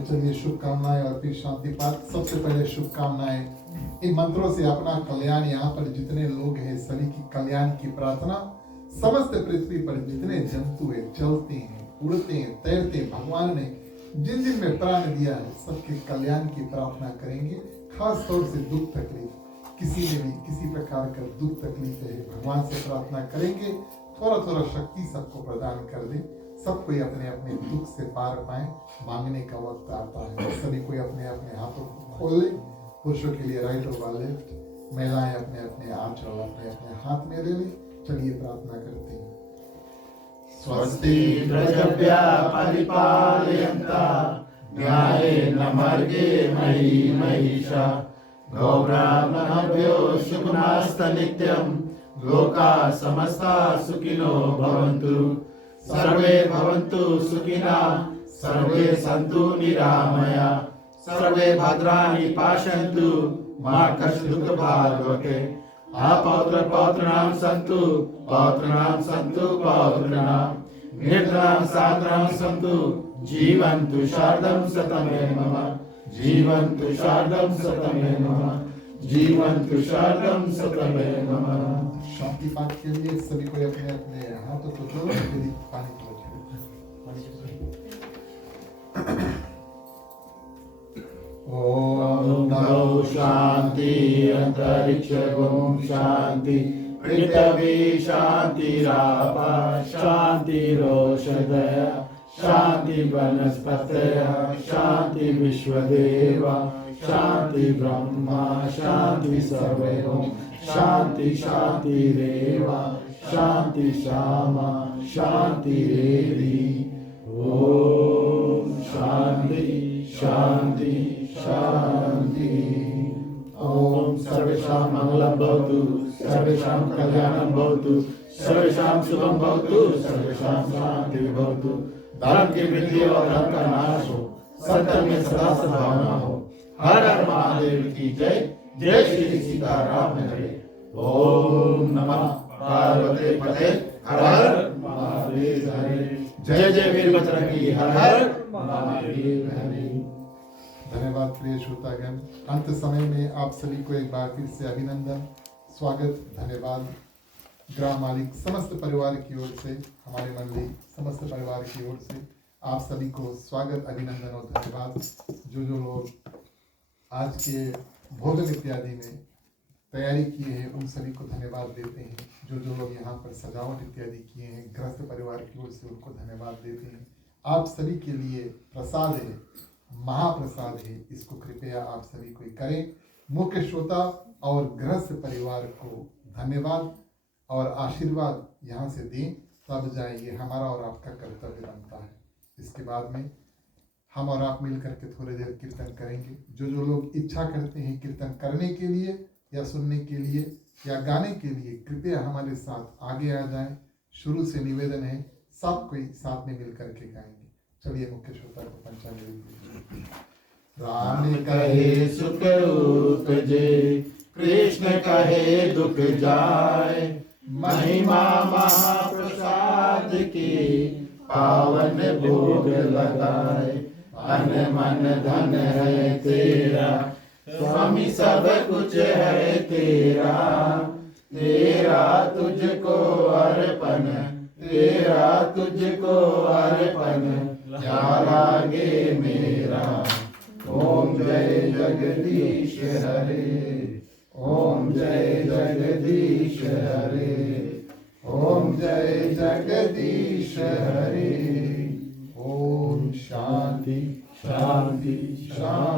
में चलिए शुभकामनाएं और फिर शांति पाठ। सबसे पहले शुभकामनाएं, इन मंत्रों से अपना कल्याण, यहाँ पर जितने लोग हैं सभी की कल्याण की प्रार्थना। समस्त पृथ्वी पर जितने जंतु है, चलते हैं, उड़ते हैं, तैरते हैं, भगवान ने जिन जिन में प्राण दिया है सबके कल्याण की प्रार्थना करेंगे। खास तौर से दुख तकलीफ, किसी में भी किसी प्रकार का दुख तकलीफ है, भगवान से प्रार्थना करेंगे थोड़ा थोड़ा शक्ति सबको प्रदान कर दे, सब कोई अपने अपने दुख से पार पाए। मांगने का वक्त आता है, सभी कोई अपने अपने हाथों को खोल ले। पुरुषों के लिए राइट और लेफ्ट, महिलाएं अपने अपने आंचल अपने अपने हाथ में ले ले। चलिए प्रार्थना करते हैं। स्वस्ति प्रजभ्यः परिपालयन्तः न्यायेन मार्गेण मयि महिषा गौब्राह्मणेभ्यो शुभमस्तु नित्यं लोकाः समस्ताः सुखिनो भवन्तु सर्वे भवन्तु सुखिनः सर्वे सन्तु निरामया सर्वे भद्राणि पश्यन्तु मा कश्चित् दुःखभाग् भवेत्। अपौत्रपौत्राणां सन्तु पौत्राणां सन्तु पौत्राणां निर्धनां साधनां सन्तु जीवन्तु शारदं शतमे मम जीवन्तु शारदं शतमे मम जीवन्तु शारदं शतमे मम। शांति पाठ के लिए सभी को अपने अपने हाथों को जोड़ो, यदि पानी की बचत ओम नमो शांति अंतरिक्ष ओम शांति पृथ्वी शांतिरापा शांतिरोषधय शांति वनस्पतय शांति विश्वदेव शांति ब्रह्मा शांति सर्वैव शांति शांतिरेव शांति श्यामा शांतिरेधि। ओम शांति शांति शांति। ओम सर्वेषां मंगलं भवतु सर्वेषां कल्याणं भवतु सर्वेषां शुभं भवतु सर्वेषां शांतिः भवतु। धर्म की वृद्धि और धर्म का नाश हो, सत्य में सदा सद्भावना हो। हर हर महादेव की जय। जय श्री सीताराम हरे। ओम नमः पार्वती पते हर हर महादेव हरे। जय जय वीर बजरंगी हर हर महादेव हरे। धन्यवाद प्रिय श्रोतागण। अंत समय में आप सभी को एक बार फिर से अभिनंदन, स्वागत, धन्यवाद। ग्राम मालिक समस्त परिवार की ओर से, हमारे मंडली समस्त परिवार की ओर से आप सभी को स्वागत, अभिनंदन और धन्यवाद। जो लोग आज के भोजन इत्यादि में तैयारी किए हैं उन सभी को धन्यवाद देते हैं। जो लोग यहाँ पर सजावट इत्यादि किए हैं गृहस्थ परिवार की ओर से उनको धन्यवाद देते हैं। आप सभी के लिए प्रसाद है, महाप्रसाद है, इसको कृपया आप सभी को करें। मुख्य श्रोता और गृहस्थ परिवार को धन्यवाद और आशीर्वाद यहाँ से दें, तब जाए। ये हमारा और आपका कर्तव्य बनता है। इसके बाद में हम और आप मिल करके थोड़ी देर कीर्तन करेंगे। जो लोग इच्छा करते हैं कीर्तन करने के लिए या सुनने के लिए या गाने के लिए, कृपया हमारे साथ आगे आ जाएं। शुरू से निवेदन है, सब कोई साथ में मिल करके गाएंगे। चलिए मुख्य श्रोता को पंचांजलि दीजिए। राम कहे सुख उपजे कृष्ण कहे दुख जाए महिमा महाप्रसाद की पावन भोग लगाए। अन मन धन है तेरा स्वामी सब कुछ है तेरा तेरा तुझको अर्पण तेरा तुझको अर्पण क्या लागे मेरा। ओम जय जगदीश हरे ओम जय जगदीश हरे ओम जय जगदीश हरे। ओम शांति शांति शांति।